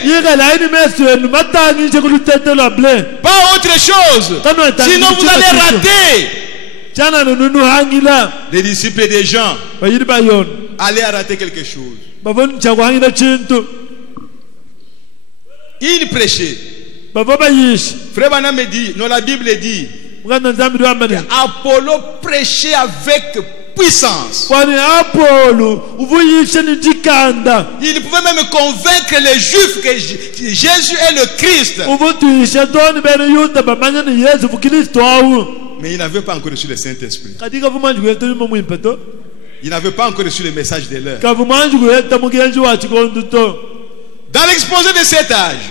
Pas autre chose. Sinon vous allez rater. Les disciples des gens allaient rater quelque chose. Ils prêchaient. Frère Branham me dit, non, la Bible dit, Apollo prêchait avec puissance. Il pouvait même convaincre les Juifs que Jésus est le Christ. Mais il n'avait pas encore reçu le Saint-Esprit. Il n'avait pas encore reçu le message de l'heure. Dans l'exposé de cet âge,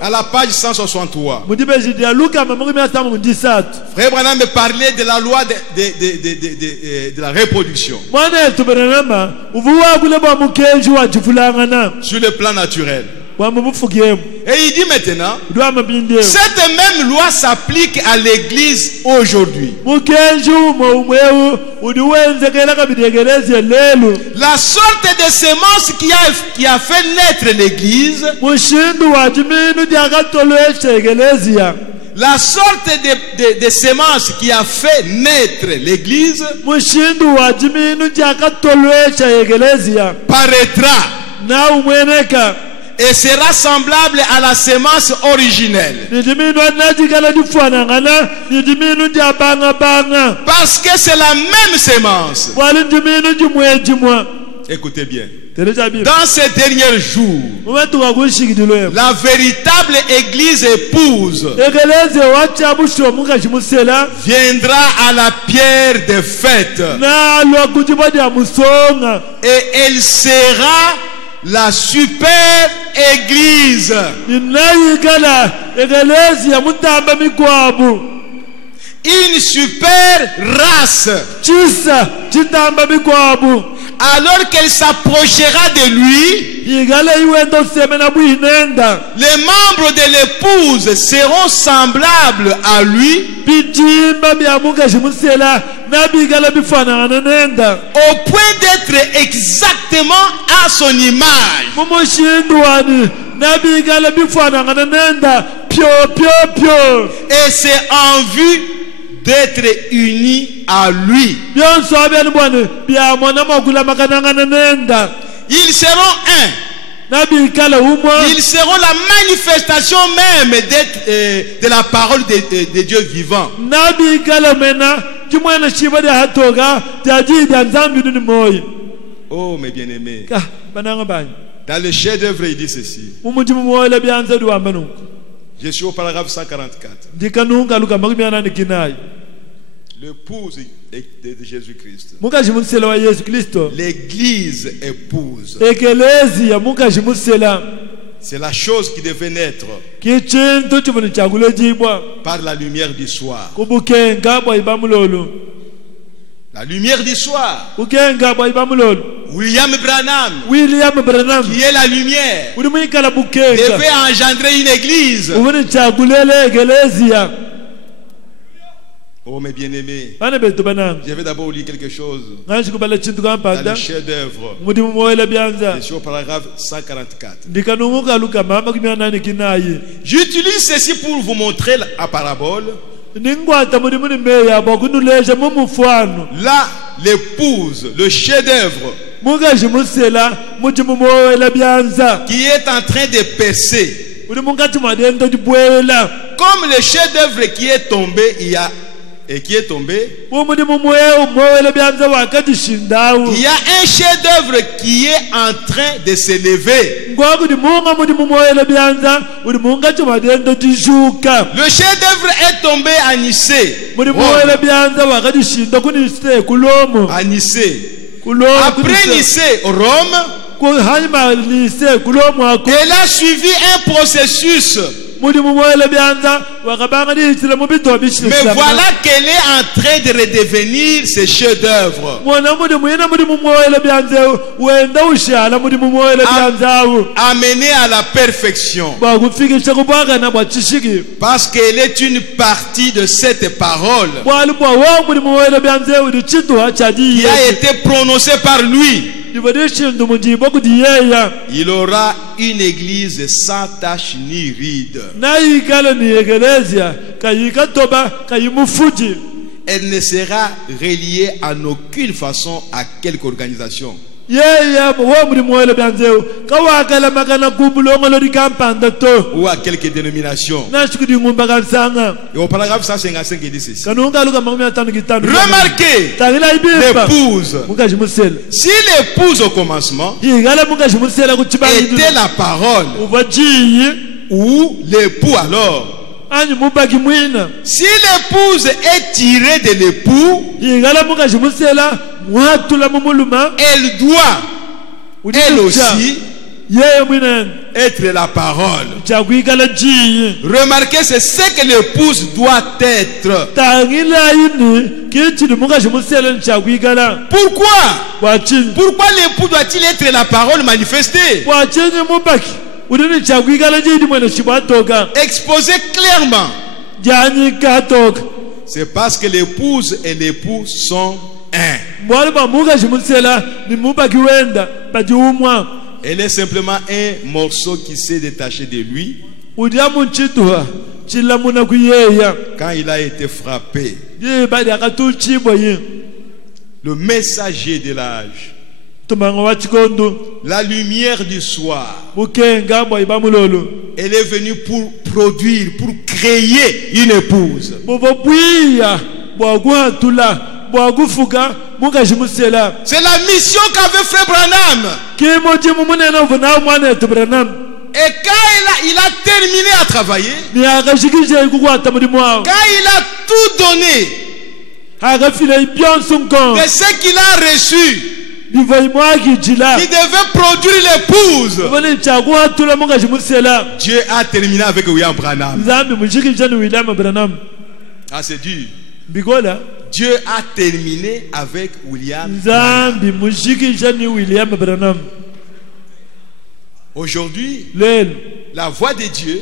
à la page 163, Frère Branham me parlait de la loi de la reproduction sur le plan naturel. Et il dit maintenant, cette même loi s'applique à l'église aujourd'hui. La sorte de semence qui a fait naître l'église, la sorte de semence qui a fait naître l'église paraîtra et sera semblable à la semence originelle. Parce que c'est la même semence. Écoutez bien. Dans ces derniers jours, la véritable église épouse viendra à la pierre de fête. Et elle sera la super église. Une super race. alors qu'elle s'approchera de lui, les membres de l'épouse seront semblables à lui, au point d'être exactement à son image. Et c'est en vue d'être unis à lui. Ils seront un. Ils seront la manifestation même de la parole de Dieu vivant. Oh mes bien-aimés, dans le chef-d'œuvre il dit ceci. Je suis au paragraphe 144. L'épouse de Jésus-Christ. L'église épouse. C'est la chose qui devait naître par la lumière du soir. La lumière du soir. William Branham, qui est la lumière, devait engendrer une église. Oh mes bien-aimés, je vais d'abord lire quelque chose dans le chef-d'œuvre. Je suis au paragraphe 144. J'utilise ceci pour vous montrer la parabole. Là, l'épouse, le chef-d'œuvre, qui est en train de percer. Comme le chef-d'œuvre qui est tombé, il y a un chef-d'œuvre qui est en train de s'élever. Le chef-d'œuvre est tombé à Nice. À Nice. Après Nice, Rome. Elle a suivi un processus. Mais voilà qu'elle est en train de redevenir ce chef-d'œuvre. Amenée à la perfection. Parce qu'elle est une partie de cette parole qui a été prononcée par lui. Il aura une église sans tache ni ride. Elle ne sera reliée en aucune façon à quelque organisation ou à quelque dénomination. Et au paragraphe 155 il dit ceci. Remarquez l'épouse. Si l'épouse au commencement était la parole, ou l'époux alors, si l'épouse est tirée de l'époux, elle doit elle aussi être la parole. Remarquez, c'est ce que l'épouse doit être. Pourquoi l'époux doit-il être la parole manifestée? Exposé clairement. C'est parce que l'épouse et l'époux sont un. Elle est simplement un morceau qui s'est détaché de lui quand il a été frappé. Le messager de l'âge, la lumière du soir, elle est venue pour produire, pour créer une épouse. C'est la mission qu'avait fait Branham. Et quand il a terminé à travailler, quand il a tout donné de ce qu'il a reçu, il devait produire l'épouse. Dieu a terminé avec William Branham. Ah, c'est dur. Dieu a terminé avec William. Aujourd'hui, la voix de Dieu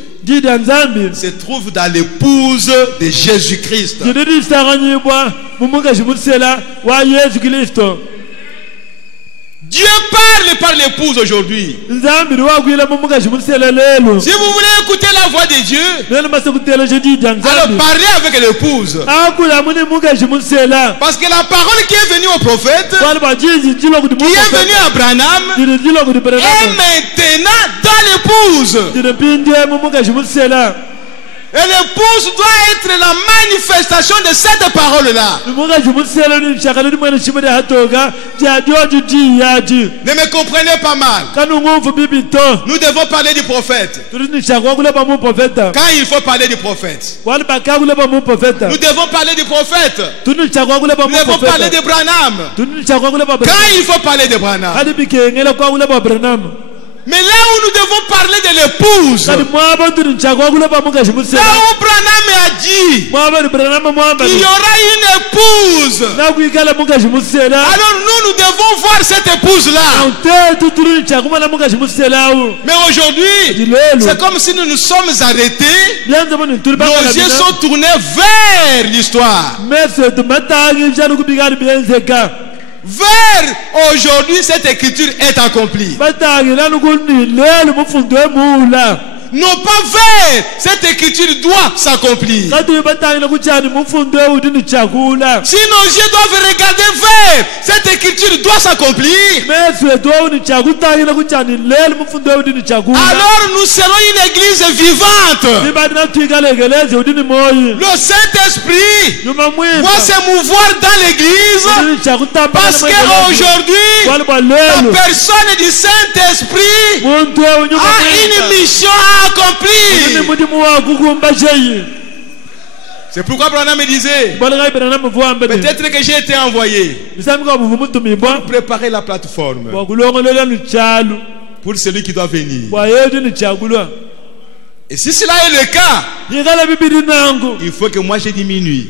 se trouve dans l'épouse de Jésus-Christ. Dieu parle par l'épouse aujourd'hui. Si vous voulez écouter la voix de Dieu, alors parlez avec l'épouse. Parce que la parole qui est venue au prophète, qui est venue à Branham, est maintenant dans l'épouse. Et l'épouse doit être la manifestation de cette parole-là. Ne me comprenez pas mal. Nous devons parler du prophète. Quand il faut parler du prophète. Nous devons parler du prophète. Nous devons parler de Branham. Quand il faut parler de Branham. Mais là où nous devons parler de l'épouse, là où Branham a dit qu'il y aura une épouse, alors nous devons voir cette épouse-là. Mais aujourd'hui, c'est comme si nous nous sommes arrêtés, nos yeux sont tournés vers l'histoire. Vers aujourd'hui, cette écriture est accomplie. Non pas vers cette écriture doit s'accomplir. Si nos yeux doivent regarder vers cette écriture doit s'accomplir, alors nous serons une église vivante. Le Saint-Esprit va se mouvoir dans l'église parce qu'aujourd'hui la personne du Saint-Esprit a une mission à accomplir. C'est pourquoi Branham me disait, peut-être que j'ai été envoyé pour préparer la plateforme pour celui qui doit venir. Et si cela est le cas, il faut que moi je diminue.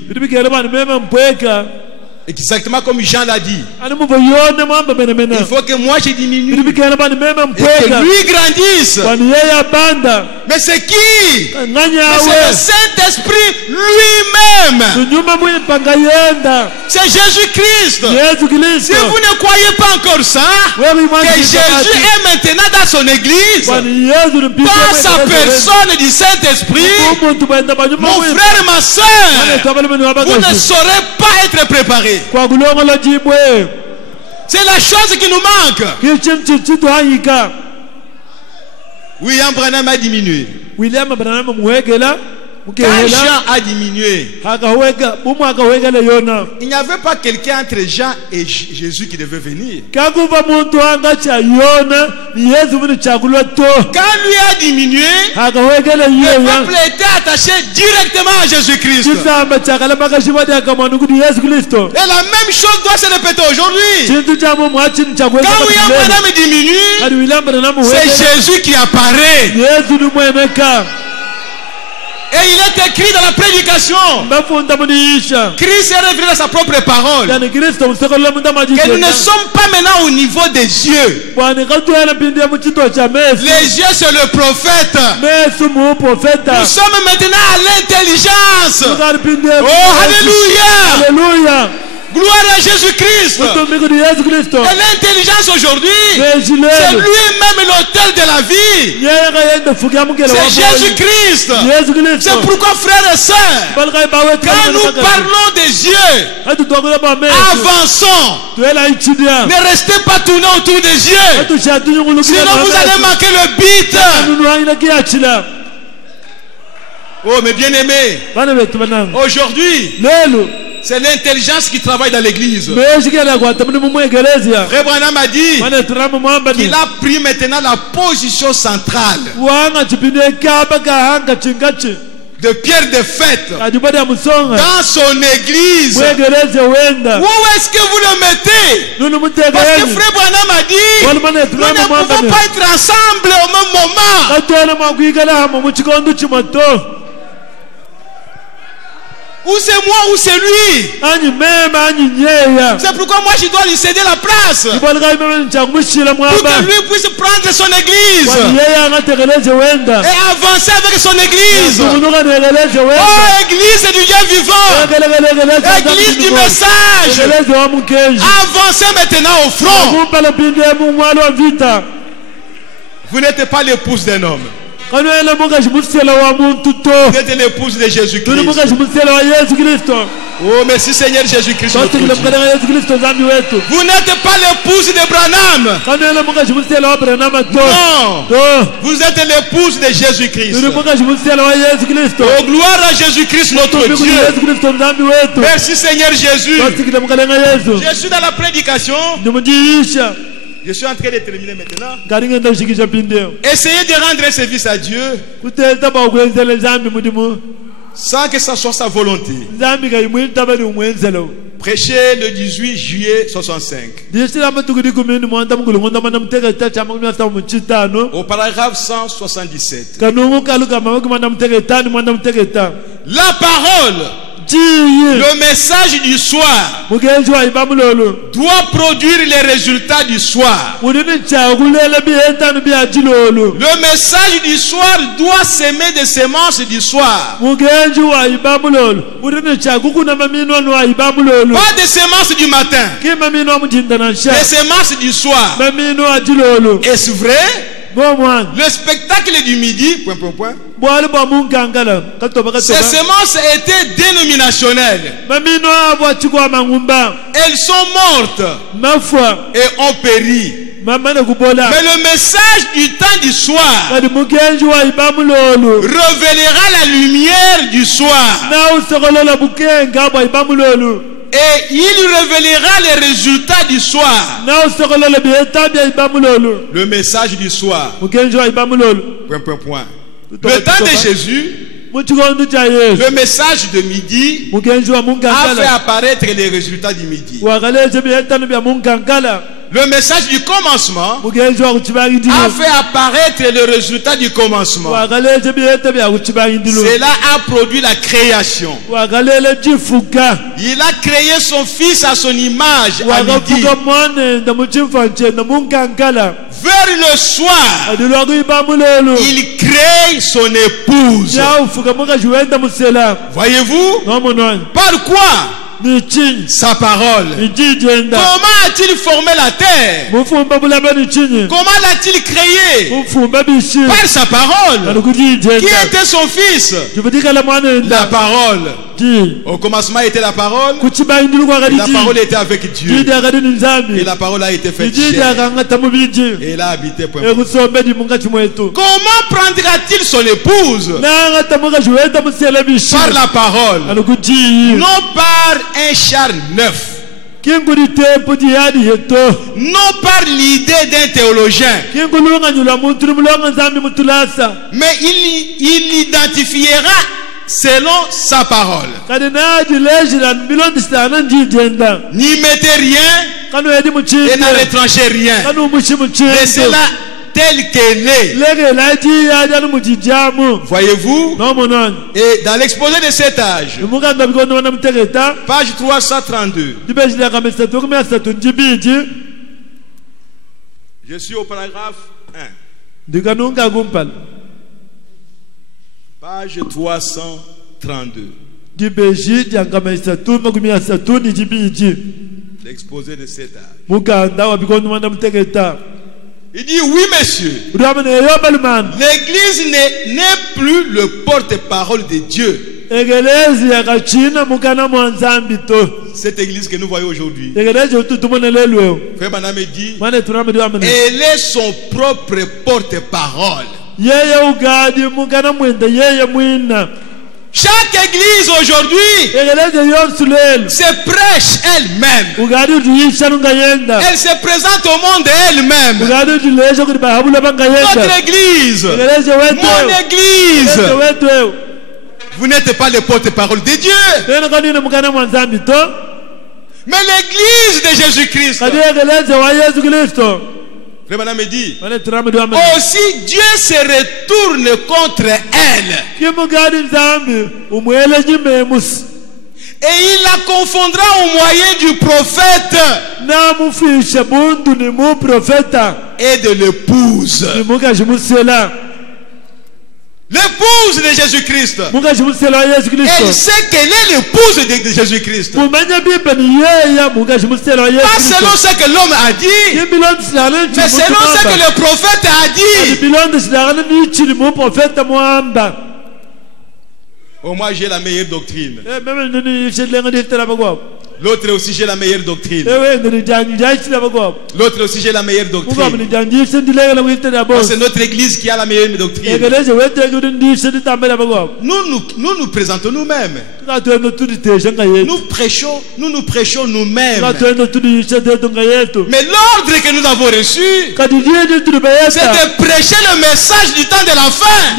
Exactement comme Jean l'a dit. Il faut que moi je diminue et que lui grandisse. Mais c'est qui? Mais c'est le Saint-Esprit lui-même. C'est Jésus-Christ. Si vous ne croyez pas encore ça, que Jésus est maintenant dans son église, dans sa personne du Saint-Esprit, mon frère et ma soeur, vous ne saurez pas être préparés. C'est la chose qui nous manque. William Branham a diminué. Quand Jean a diminué, il n'y avait pas quelqu'un entre Jean et Jésus qui devait venir. Quand lui a diminué, le peuple était attaché directement à Jésus-Christ. Et la même chose doit se répéter aujourd'hui. Quand William Branham diminue, c'est Jésus qui apparaît. Et il est écrit dans la prédication, Christ est révélé dans sa propre parole, que nous ne sommes pas maintenant au niveau des yeux. Les yeux c'est le prophète. Nous sommes maintenant à l'intelligence. Oh alléluia. Gloire à Jésus-Christ. Et l'intelligence aujourd'hui, c'est lui-même l'autel de la vie. C'est Jésus-Christ. C'est pourquoi, frères et sœurs, quand nous parlons des yeux, avançons. Ne restez pas tournés autour des yeux. Sinon vous allez manquer le but. Oh mes bien-aimés, aujourd'hui, c'est l'intelligence qui travaille dans l'église. Frère Branham a dit qu'il a pris maintenant la position centrale de pierre de fête dans son église. Où est-ce que vous le mettez? Parce que Frère Branham a dit nous ne pouvons pas être ensemble au même moment. Ou c'est moi ou c'est lui. C'est pourquoi moi je dois lui céder la place. Pour que lui puisse prendre son église. Et avancer avec son église. Oh, église du Dieu vivant. Église du message. Avancez maintenant au front. Vous n'êtes pas l'épouse d'un homme. Vous êtes l'épouse de Jésus-Christ. Oh, merci Seigneur Jésus-Christ. Vous n'êtes pas l'épouse de Branham. Non. Vous êtes l'épouse de Jésus-Christ. Oh, gloire à Jésus-Christ notre Dieu. Merci Seigneur Jésus. Je suis dans la prédication. Je suis en train de terminer maintenant. Essayez de rendre un service à Dieu sans que ça soit sa volonté. Prêchez le 18 juillet 65. Au paragraphe 177. La parole, le message du soir doit produire les résultats du soir. Le message du soir doit s'aimer des semences du soir. Pas des semences du matin. Des semences du soir. Est-ce vrai? Le spectacle du midi, ces semences étaient dénominationnelles. Elles sont mortes et ont péri. Mais le message du temps du soir révélera la lumière du soir. Et il révélera les résultats du soir. Le message du soir. Le temps de Jésus, le message de midi a fait apparaître les résultats du midi. Le message du commencement a fait apparaître le résultat du commencement. Cela a produit la création. Il a créé son fils à son image à midi. Vers le soir, il crée son épouse. Voyez-vous? Par quoi? Sa parole. Comment a-t-il formé la terre? Comment l'a-t-il créé? Par sa parole. Qui était son fils? La parole. Au commencement était la parole. Et la parole était avec Dieu. Et la parole a été faite chair. Et elle a habité. Comment prendra-t-il son épouse? Par la parole. Non par un char neuf. Non par l'idée d'un théologien. Mais il identifiera selon sa parole. N'y mettez rien et ne retranchez rien. Laissez-la telle qu'elle est. Voyez-vous? Et dans l'exposé de cet âge, page 332, je suis au paragraphe 1. Page 332. L'exposé de cet âge. Il dit oui, monsieur. L'église n'est plus le porte-parole de Dieu. Cette église que nous voyons aujourd'hui, Frère Branham dit, elle est son propre porte-parole. Chaque église aujourd'hui se prêche elle-même. Elle se présente au monde elle-même. Notre église, mon église. Vous n'êtes pas le porte-parole de Dieu, mais l'église de Jésus-Christ. Frère Branham me dit, aussi Dieu se retourne contre elle. Et il la confondra au moyen du prophète et de l'épouse. L'épouse de Jésus-Christ. Elle sait qu'elle est l'épouse de Jésus-Christ. Pas selon ce que l'homme a dit, mais selon ce que le prophète a dit. Oh, moi j'ai la meilleure doctrine. L'autre aussi j'ai la meilleure doctrine. L'autre aussi j'ai la meilleure doctrine. C'est notre église qui a la meilleure doctrine. Nous présentons nous-mêmes. Nous prêchons nous-mêmes. Mais l'ordre que nous avons reçu, c'est de prêcher le message du temps de la fin.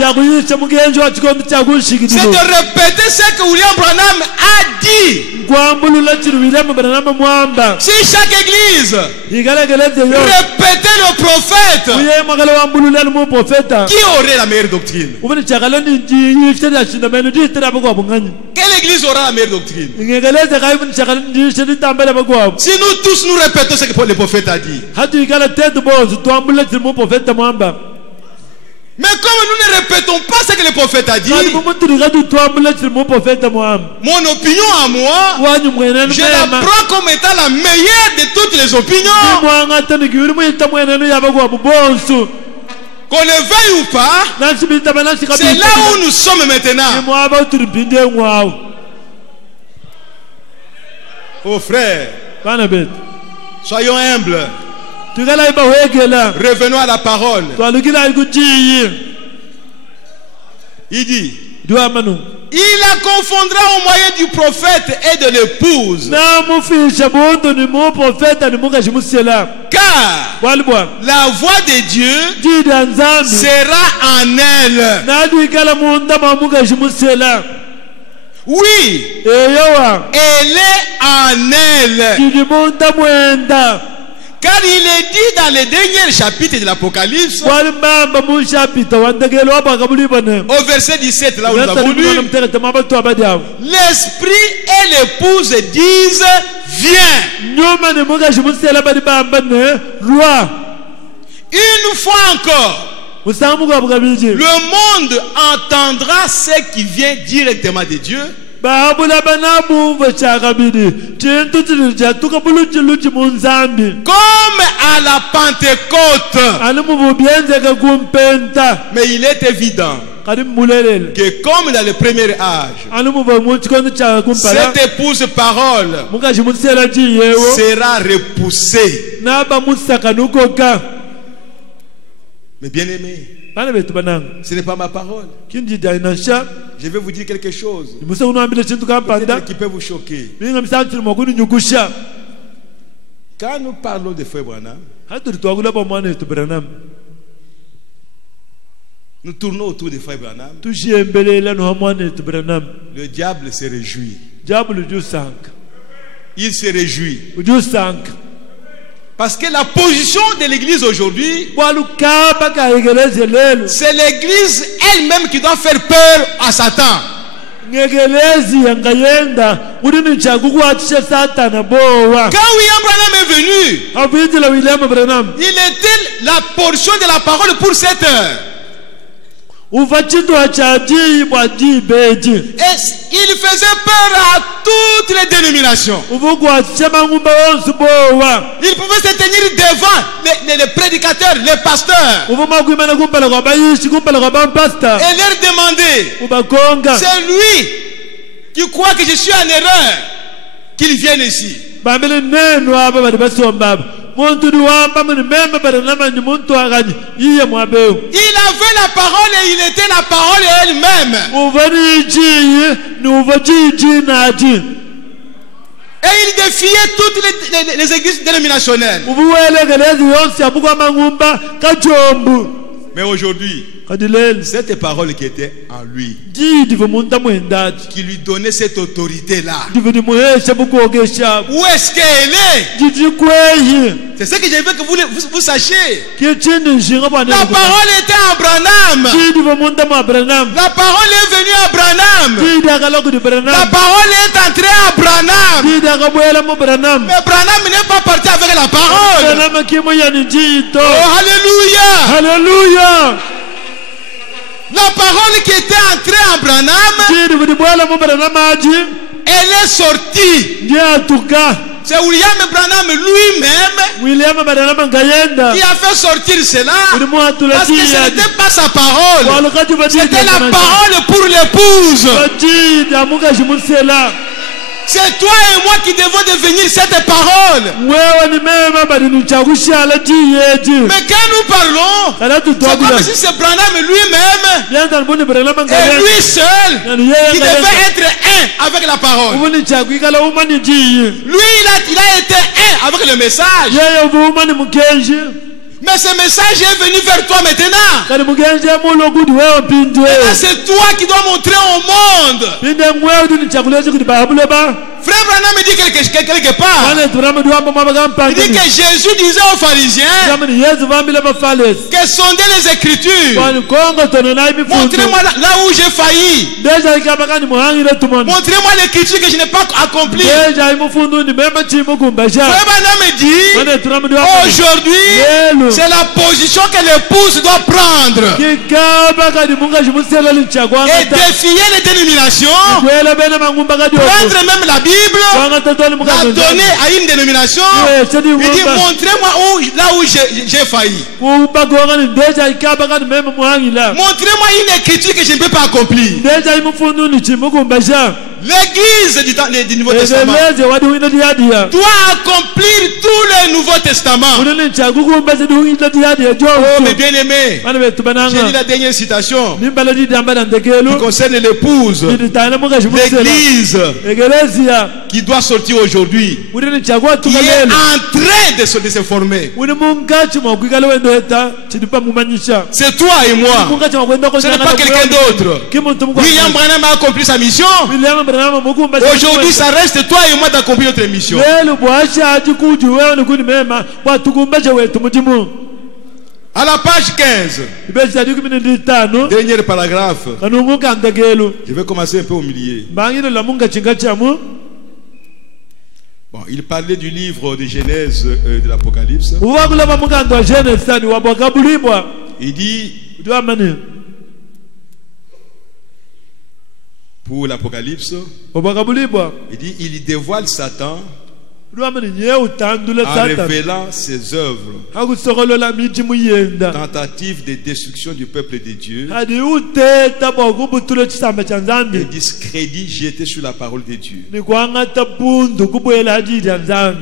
C'est de répéter ce que William Branham a dit. Si chaque église répétait le prophète, qui aurait la meilleure doctrine? Quelle église aura la meilleure doctrine? Si nous tous nous répétons ce que le prophète a dit. Mais comme nous ne répétons pas ce que le prophète a dit, mon opinion à moi, je la prends comme étant la meilleure de toutes les opinions. Qu'on le veuille ou pas, c'est là où nous sommes maintenant. Oh frère, soyons humbles. Revenons à la parole. Il dit, il la confondra au moyen du prophète et de l'épouse. Car la voix de Dieu sera en elle. Oui, elle est en elle. Car il est dit dans le dernier chapitre de l'Apocalypse, au verset 17, là où nous avons lu, l'esprit et l'épouse disent viens. Une fois encore, le monde entendra ce qui vient directement de Dieu. Comme à la Pentecôte. Mais il est évident que comme dans le premier âge, cette épouse parole sera repoussée. Mais bien aimé, ce n'est pas ma parole. Je vais vous dire quelque chose qui peut vous choquer. Quand nous parlons de Frère Branham, nous tournons autour de Frère Branham. Le diable se réjouit. Il se réjouit. Parce que la position de l'église aujourd'hui, c'est l'église elle-même qui doit faire peur à Satan. Quand William Branham est venu, il était la portion de la parole pour cette heure. Et il faisait peur à toutes les dénominations. Il pouvait se tenir devant les prédicateurs, les pasteurs, et leur demander, c'est lui qui croit que je suis en erreur, qu'il vienne ici. Il avait la parole et il était la parole elle-même. Et il défiait toutes les églises dénominationnelles. Mais aujourd'hui, cette parole qui était en lui, qui lui donnait cette autorité-là, où est-ce qu'elle est? C'est ce que je veux que vous sachiez. La parole était à Branham. La parole est venue à Branham. La parole est entrée à Branham. Mais Branham n'est pas parti avec la parole. Oh, alléluia. Alléluia. La parole qui était entrée en Branham, elle est sortie. C'est William Branham lui-même qui a fait sortir cela. Parce que ce n'était pas sa parole. C'était la parole pour l'épouse. C'est toi et moi qui devons devenir cette parole. Mais quand nous parlons, c'est comme si c'est Branham lui-même et lui seul qui devait être un avec la parole. Lui, il a été un avec le message. Mais ce message est venu vers toi maintenant. Et c'est toi qui dois montrer au monde. Frère Branham dit quelque part. Il dit que Jésus disait aux pharisiens que sondez les Écritures. Montrez-moi là où j'ai failli. Montrez-moi l'Écriture que je n'ai pas accomplie. Frère Branham dit aujourd'hui c'est la position que l'épouse doit prendre. Et défier les dénominations. Prendre même la Bible, la donner à une dénomination. Il dit montrez-moi là où j'ai failli. Montrez-moi une écriture que je ne peux pas accomplir. L'église du Nouveau Testament doit accomplir tout le Nouveau Testament. Oh mes bien-aimés, j'ai dit la dernière citation qui concerne l'épouse, l'église qui doit sortir aujourd'hui, qui est en train de se former. C'est toi et moi, ce n'est pas quelqu'un d'autre. William Branham a accompli sa mission. Aujourd'hui ça reste toi et moi d'accomplir notre mission. À la page 15, dernier paragraphe, je vais commencer un peu au milieu. Bon, il parlait du livre de Genèse de l'Apocalypse. Il dit pour l'Apocalypse, il dit il dévoile Satan en révélant ses œuvres, tentative de destruction du peuple de Dieu et discrédit jeté sur la parole de Dieu,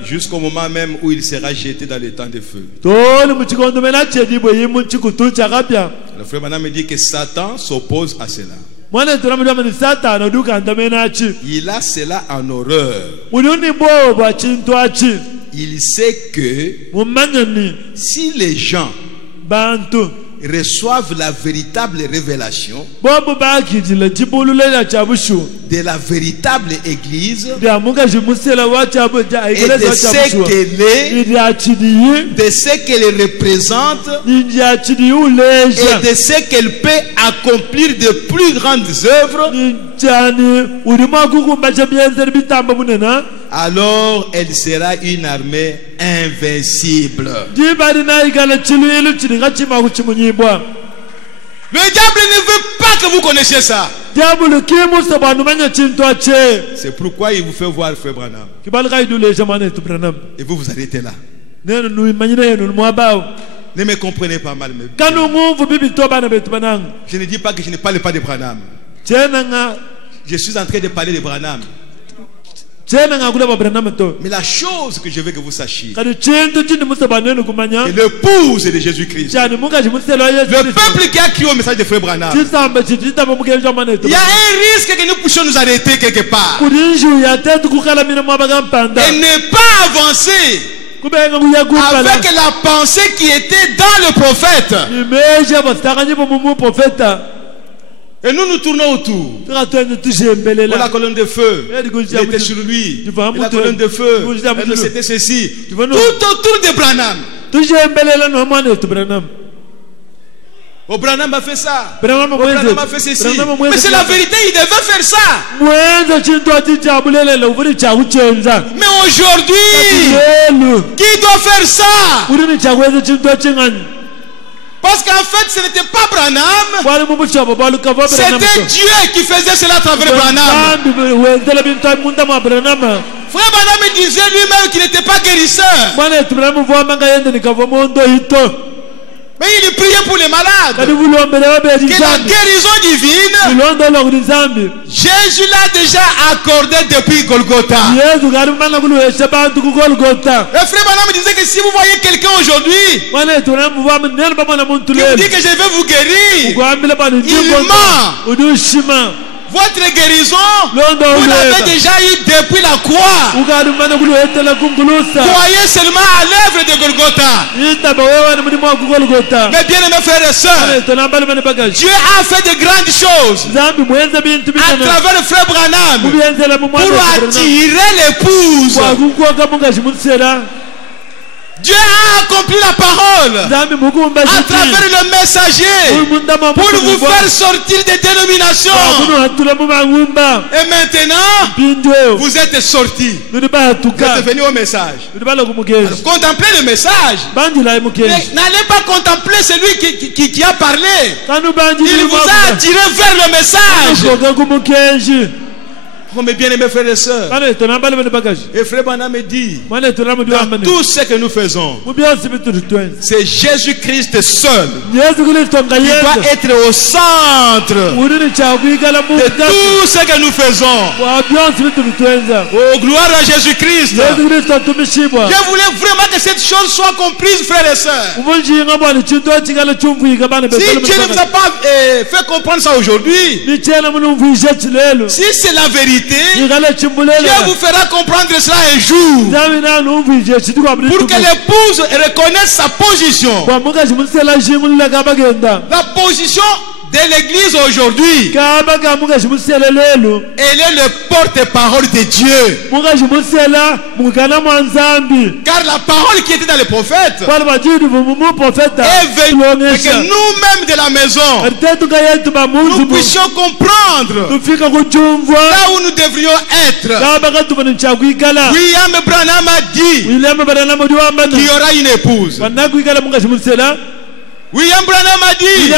jusqu'au moment même où il sera jeté dans les temps de feu. Le frère Branham me dit que Satan s'oppose à cela. Il a cela en horreur. Il sait que si les gens reçoivent la véritable révélation de la véritable église et de ce qu'elle est, de ce qu'elle représente et de ce qu'elle peut accomplir de plus grandes œuvres, alors elle sera une armée invincible. Le diable ne veut pas que vous connaissiez ça. C'est pourquoi il vous fait voir Frère Branham. Et vous vous arrêtez là. Ne me comprenez pas mal. Je ne dis pas que je ne parle pas de Branham. Je suis en train de parler de Branham. Mais la chose que je veux que vous sachiez, que l'épouse de Jésus-Christ, le peuple qui a crié au message de Frère Branham, il y a un risque que nous puissions nous arrêter quelque part et ne pas avancer avec la pensée qui était dans le prophète. Et nous nous tournons autour. La colonne de feu, il était sur lui. La colonne de feu, c'était ceci. Tout autour de Branham. Oh, Branham a fait ça. Branham a fait ceci. Mais c'est la vérité, il devait faire ça. Mais aujourd'hui, qui doit faire ça? Parce qu'en fait, ce n'était pas Branham. C'était Dieu qui faisait cela à travers Branham. Frère Branham disait lui-même qu'il n'était pas guérisseur. Mais il priait pour les malades. Que la guérison divine, Jésus l'a déjà accordé depuis Golgotha. Et frère Branham disait que si vous voyez quelqu'un aujourd'hui qui vous dit que je vais vous guérir, il ment. Votre guérison, vous l'avez déjà eu depuis la croix. Croyez seulement à l'œuvre de Golgotha. Mais bien aimés frères et sœurs, Dieu a fait de grandes choses à travers le frère Branham pour attirer l'épouse. Dieu a accompli la parole à travers le messager pour vous faire sortir des dénominations. Et maintenant, vous êtes sortis. Vous êtes venus au message. Alors, contemplez le message. N'allez pas contempler celui qui a parlé. Il vous a attiré vers le message. Oh, mes bien-aimés frères et sœurs, et frère Branham me dit, dans tout ce que nous faisons, c'est Jésus-Christ seul qui doit être au centre de tout ce que nous faisons. Oh, gloire à Jésus-Christ. Je voulais vraiment que cette chose soit comprise, frères et sœurs. Si Dieu ne vous a pas fait comprendre ça aujourd'hui, si c'est la vérité, Dieu vous fera comprendre cela un jour pour que l'épouse reconnaisse sa position. La position de l'église aujourd'hui, elle est le porte-parole de Dieu. Car la parole qui était dans les prophètes est venue que nous-mêmes de la maison, nous puissions comprendre là où nous devrions être. William Branham a dit qu'il y aura une épouse. William Branham a dit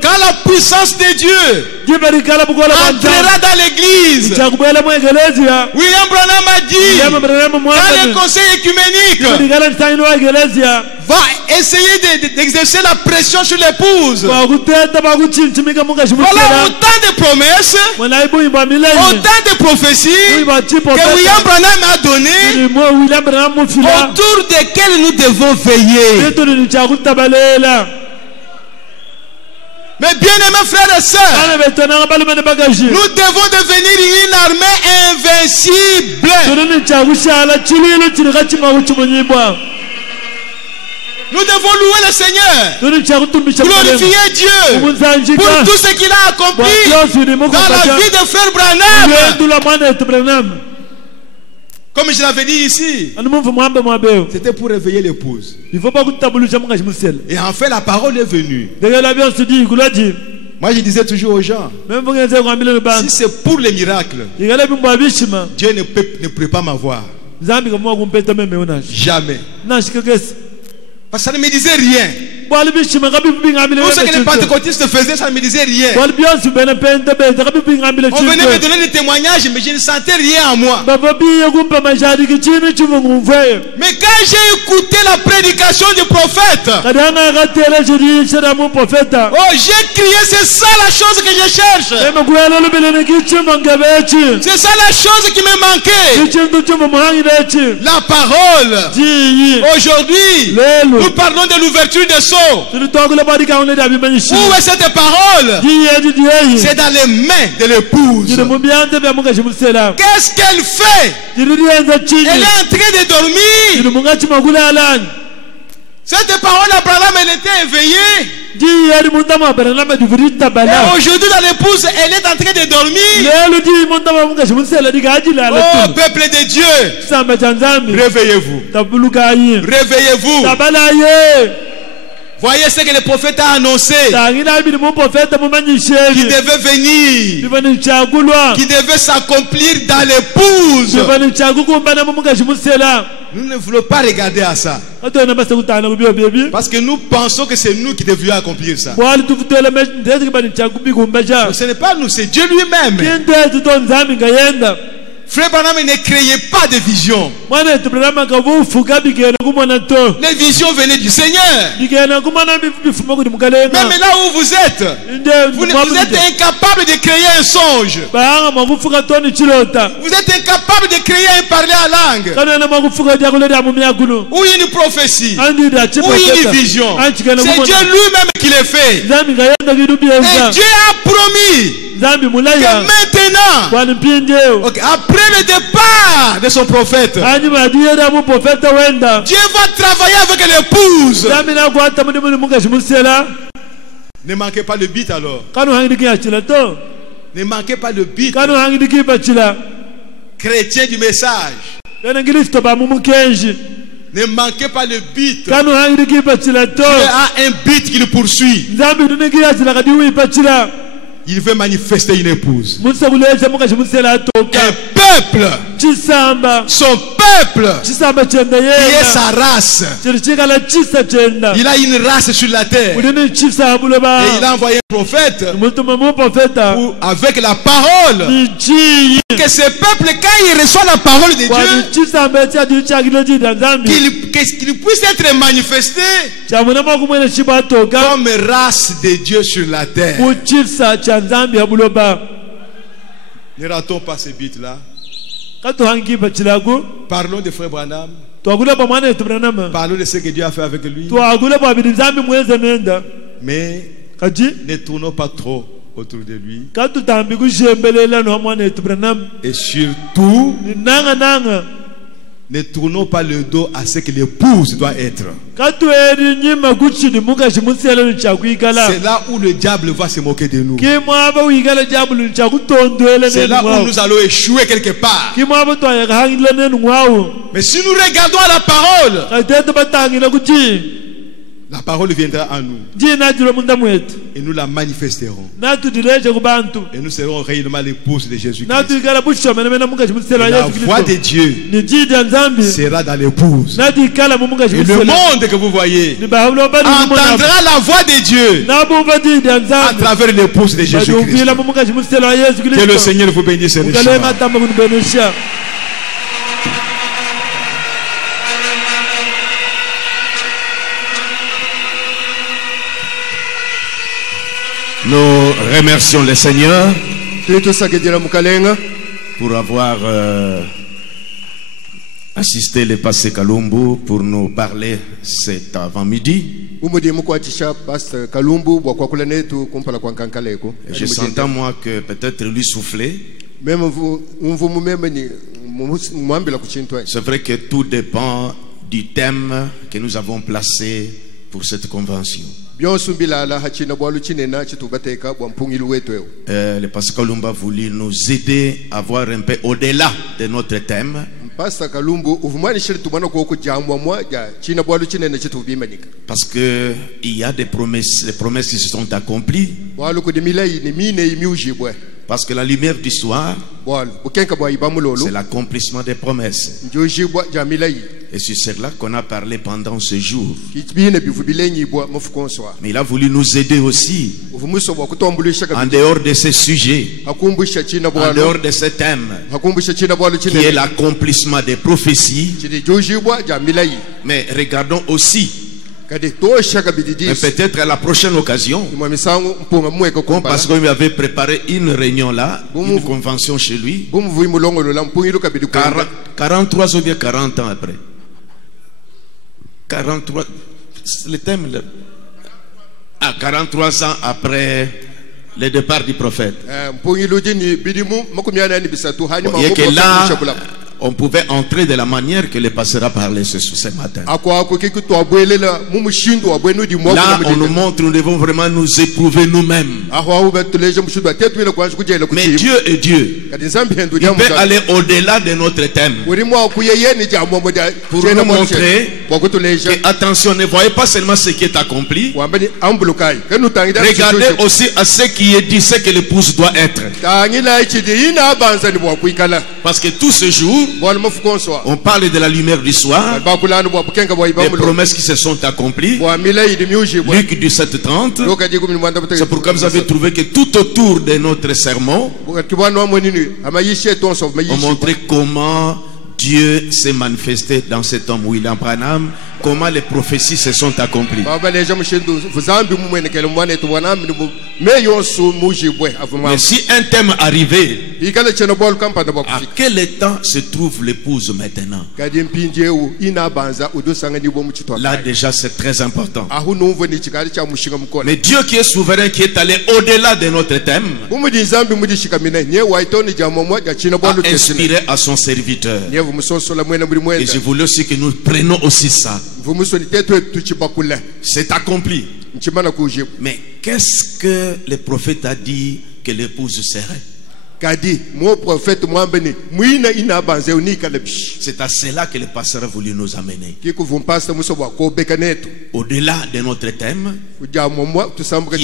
quand la puissance de Dieu entrera dans l'église. William Branham a dit quand le conseil écuménique va essayer d'exercer la pression sur l'épouse. Voilà autant de promesses, autant de prophéties que William Branham a données, autour desquelles nous devons veiller. Mais bien aimés frères et sœurs, nous devons devenir une armée invincible. Nous devons louer le Seigneur, glorifier Dieu pour tout ce qu'il a accompli dans la vie de frère Branham. Comme je l'avais dit ici, c'était pour réveiller l'épouse. Et en fait, la parole est venue. Moi, je disais toujours aux gens, si c'est pour les miracles, Dieu ne pourrait pas m'avoir. Jamais. Parce que ça ne me disait rien. Tout ce que les pentecôtistes faisaient, ça ne me disait rien. On venait me donner des témoignages, mais je ne sentais rien en moi. Mais quand j'ai écouté la prédication du prophète, oh, j'ai crié, c'est ça la chose que je cherche. C'est ça la chose qui me manquait. La parole. Aujourd'hui, nous parlons de l'ouverture des sceaux. Où est cette parole? C'est dans les mains de l'épouse. Qu'est-ce qu'elle fait? Elle est en train de dormir. Cette parole Abraham, elle était éveillée. Et aujourd'hui dans l'épouse, elle est en train de dormir. Oh peuple de Dieu, réveillez-vous. Réveillez-vous. Voyez ce que le prophète a annoncé. Qui devait venir. Qui devait s'accomplir dans l'épouse. Nous ne voulons pas regarder à ça. Parce que nous pensons que c'est nous qui devions accomplir ça. Ce n'est pas nous, c'est Dieu lui-même. Frère Branham ne créait pas de vision. Les visions venaient du Seigneur. Même là où vous êtes, vous êtes incapable de créer un songe. Vous êtes incapable de créer un parler en langue. Ou une prophétie. Ou une vision. C'est Dieu lui-même qui le fait. Et Dieu a promis que maintenant, après le départ de son prophète, Dieu va travailler avec l'épouse. Ne manquez pas le beat alors. Ne manquez pas le beat. Chrétien du message. Ne manquez pas le beat. Dieu a un beat qui le poursuit. Il veut manifester une épouse. Un peuple. Son peuple. Qui est sa race. Il a une race sur la terre. Et il a envoyé un prophète. Avec la parole. Que ce peuple, quand il reçoit la parole de Dieu, qu'il puisse être manifesté comme race de Dieu sur la terre. Ne ratons pas ce beat-là. Parlons de Frère Branham. Parlons de ce que Dieu a fait avec lui. Mais ne tournons pas trop autour de lui. Et surtout, ne tournons pas le dos à ce que l'épouse doit être. C'est là où le diable va se moquer de nous. C'est là où nous allons échouer quelque part. Mais si nous regardons à la parole, la parole viendra à nous. Et nous la manifesterons. Et nous serons réellement l'épouse de Jésus-Christ. La voix de Dieu sera dans l'épouse. Et le monde que vous voyez entendra la voix de Dieu à travers l'épouse de Jésus-Christ. Que le Seigneur vous bénisse richement. Nous remercions le Seigneur pour avoir assisté le pasteur Kalumbu pour nous parler cet avant-midi. Je sentais moi que peut-être lui soufflait. C'est vrai que tout dépend du thème que nous avons placé pour cette convention. Le pasteur Kalumba a voulu nous aider à voir un peu au-delà de notre thème. Parce que il y a des promesses, les promesses qui se sont accomplies. Parce que la lumière du soir, c'est l'accomplissement des promesses. Et c'est cela qu'on a parlé pendant ce jour. Mais il a voulu nous aider aussi, en dehors de ce sujet, en dehors de ce thème, qui est l'accomplissement des prophéties. Mais regardons aussi, mais peut-être à la prochaine occasion, parce qu'on lui avait préparé une réunion là, une convention chez lui, 43 ou bien 40 ans après. 43, le thème là. 43 ans après le départ du prophète. Et que là, on pouvait entrer de la manière que le pasteur a parlé ce matin. Là, on nous montre, nous devons vraiment nous éprouver nous-mêmes. Mais Dieu est Dieu. Il peut aller au-delà de notre thème pour nous montrer que, attention, ne voyez pas seulement ce qui est accompli. Regardez aussi à ce qui est dit, ce que l'épouse doit être. Parce que tout ce jour, on parle de la lumière du soir, des promesses qui se sont accomplies. Luc 17:30. C'est pourquoi vous avez trouvé que tout autour de notre sermon, on montrait comment Dieu s'est manifesté dans cet homme William Branham, comment les prophéties se sont accomplies. Mais si un thème arrivait, à quel temps se trouve l'épouse maintenant? Là déjà c'est très important. Mais Dieu qui est souverain, qui est allé au-delà de notre thème, a inspiré à son serviteur. Et je voulais aussi que nous prenions aussi ça. C'est accompli. Mais qu'est-ce que le prophète a dit que l'épouse serait? C'est à cela que le pasteur a voulu nous amener. Au-delà de notre thème, qui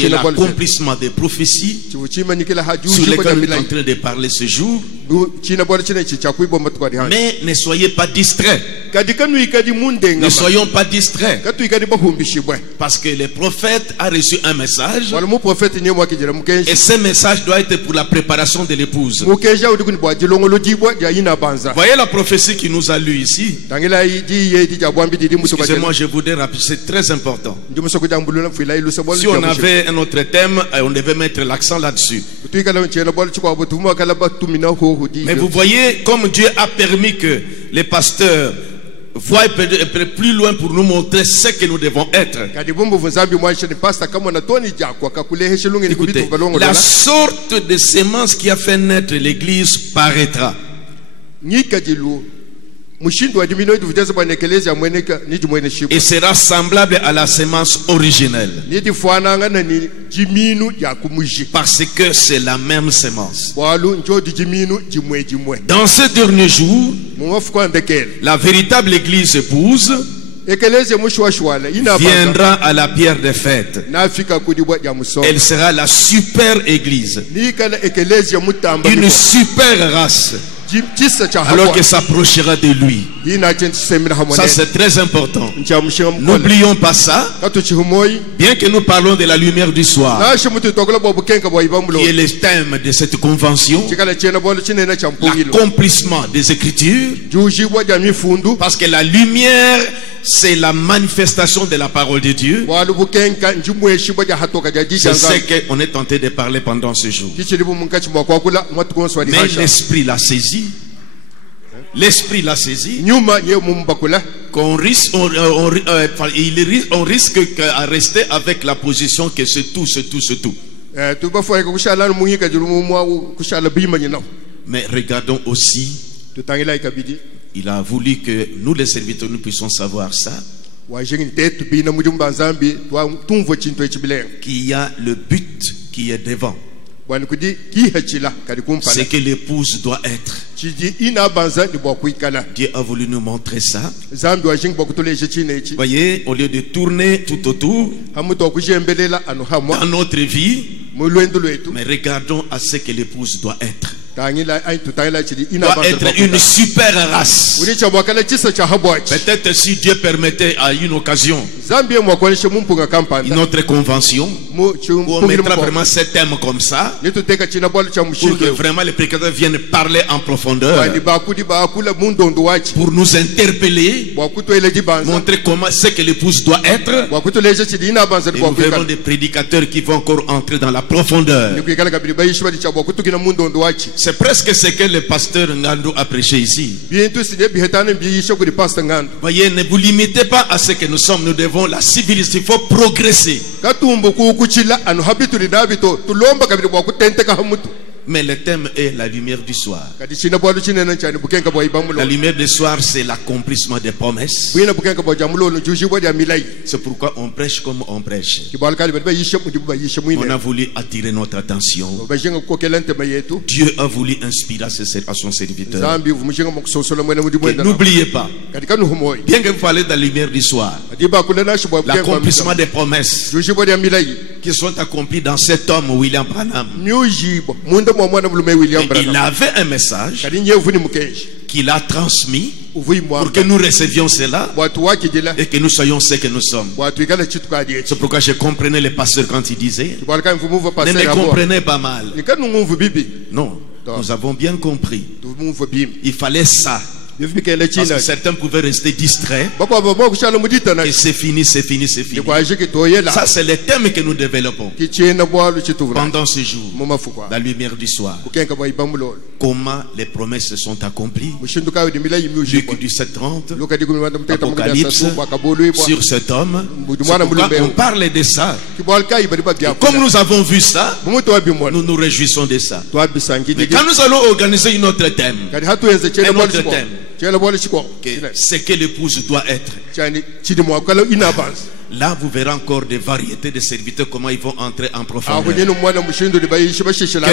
est l'accomplissement des prophéties sur lesquelles on est en train de parler ce jour. Mais ne soyez pas distraits. Ne soyons pas distraits. Parce que le prophète a reçu un message. Et ce message doit être pour la préparation de l'épouse. Voyez la prophétie qui nous a lu ici. Excusez-moi, je voudrais rappeler, c'est très important. Si on avait un autre thème, on devait mettre l'accent là-dessus. Mais vous voyez comme Dieu a permis que les pasteurs voient plus loin pour nous montrer ce que nous devons être. Écoutez, la sorte de sémence qui a fait naître l'église paraîtra. Et sera semblable à la sémence originelle. Parce que c'est la même sémence. Dans ces derniers jours, la véritable église épouse viendra à la pierre des fêtes. Elle sera la super église, une super race, alors qu'elle s'approchera de lui. Ça c'est très important. N'oublions pas ça. Bien que nous parlons de la lumière du soir, qui est le thème de cette convention, l'accomplissement des Écritures, parce que la lumière c'est la manifestation de la parole de Dieu. C'est ce qu'on est tenté de parler pendant ce jour. Mais l'esprit l'a saisi. L'esprit l'a saisi. On risque à rester avec la position que c'est tout, c'est tout, c'est tout. Mais regardons aussi, il a voulu que nous les serviteurs nous puissions savoir ça, qu'il y a le but qui est devant. C'est que l'épouse doit être. Dieu a voulu nous montrer ça. Voyez, au lieu de tourner tout autour dans notre vie, mais regardons à ce que l'épouse doit être. Doit être une super race. Peut-être si Dieu permettait à une occasion, une autre convention, où on mettra vraiment ce thème comme ça, pour que vraiment les prédicateurs viennent parler en profondeur, pour nous interpeller, montrer comment c'est que l'épouse doit être. Et nous verrons des prédicateurs qui vont encore entrer dans la profondeur. C'est presque ce que le pasteur Ngando a prêché ici. Voyez, ne vous limitez pas à ce que nous sommes. Nous devons la civiliser. Il faut progresser. Mais le thème est la lumière du soir. La lumière du soir, c'est l'accomplissement des promesses. C'est pourquoi on prêche comme on prêche. On a voulu attirer notre attention. Dieu a voulu inspirer à son serviteur. N'oubliez pas, bien que vous parlez de la lumière du soir, l'accomplissement des promesses qui sont accomplies dans cet homme, William Branham. Il avait un message qu'il a transmis pour que nous recevions cela et que nous soyons ce que nous sommes. C'est pourquoi je comprenais les pasteurs quand ils disaient ne me comprenez pas mal. Non, nous avons bien compris. Il fallait ça. Parce que certains pouvaient rester distraits. Et c'est fini, c'est fini, c'est fini. Ça, c'est le thème que nous développons pendant ce jour. La lumière du soir. Comment les promesses sont accomplies. Luc 17:30, Apocalypse, sur cet homme. On parle de ça. Et comme nous avons vu ça, nous nous réjouissons de ça. Mais quand nous allons organiser un autre thème, c'est que l'épouse doit être. Là, vous verrez encore des variétés de serviteurs, comment ils vont entrer en profondeur. Que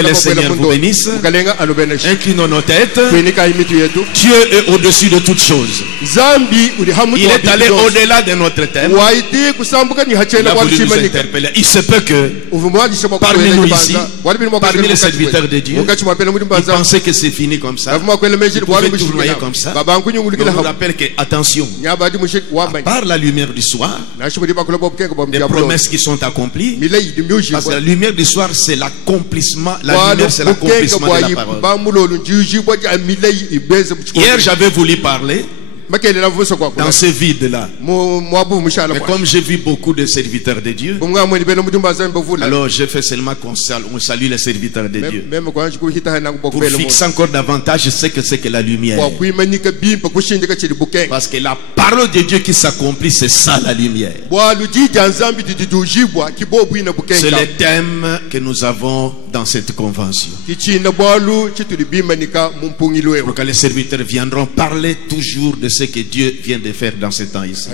le Seigneur vous bénisse. Inclinons nos têtes. Dieu est au-dessus de toutes choses. Il est allé au-delà de notre thème. Il a voulu nous interpeller. Il se peut que parmi nous ici, parmi les serviteurs de Dieu, ils pensaient que c'est fini comme ça. Ils pouvaient tournoyer comme ça. On nous rappelle que, attention, à part la lumière du soir, des promesses qui sont accomplies, parce que la lumière du soir, c'est l'accomplissement. La lumière, c'est l'accomplissement de la parole. Hier, j'avais voulu parler dans ce vide-là. Mais comme j'ai vu beaucoup de serviteurs de Dieu, alors je fais seulement qu'on salue les serviteurs de Dieu. Pour fixer encore davantage ce que c'est que la lumière. Parce que la parole de Dieu qui s'accomplit, c'est ça la lumière. C'est le thème que nous avons dans cette convention. Pour que les serviteurs viendront parler toujours de ce que Dieu vient de faire dans ce temps ici.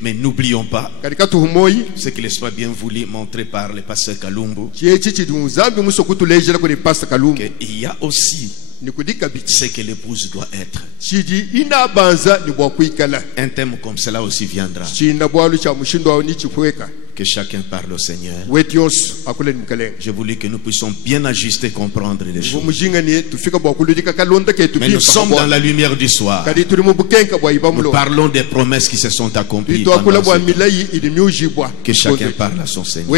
Mais n'oublions pas ce que l'Esprit a bien voulu montrer par le pasteur Kalumbu, qu'il y a aussi ce que l'épouse doit être. Un thème comme cela aussi viendra. Que chacun parle au Seigneur. Je voulais que nous puissions bien ajuster et comprendre les choses. Mais nous sommes dans la lumière du soir. Nous parlons des promesses qui se sont accomplies. Que chacun parle à son Seigneur.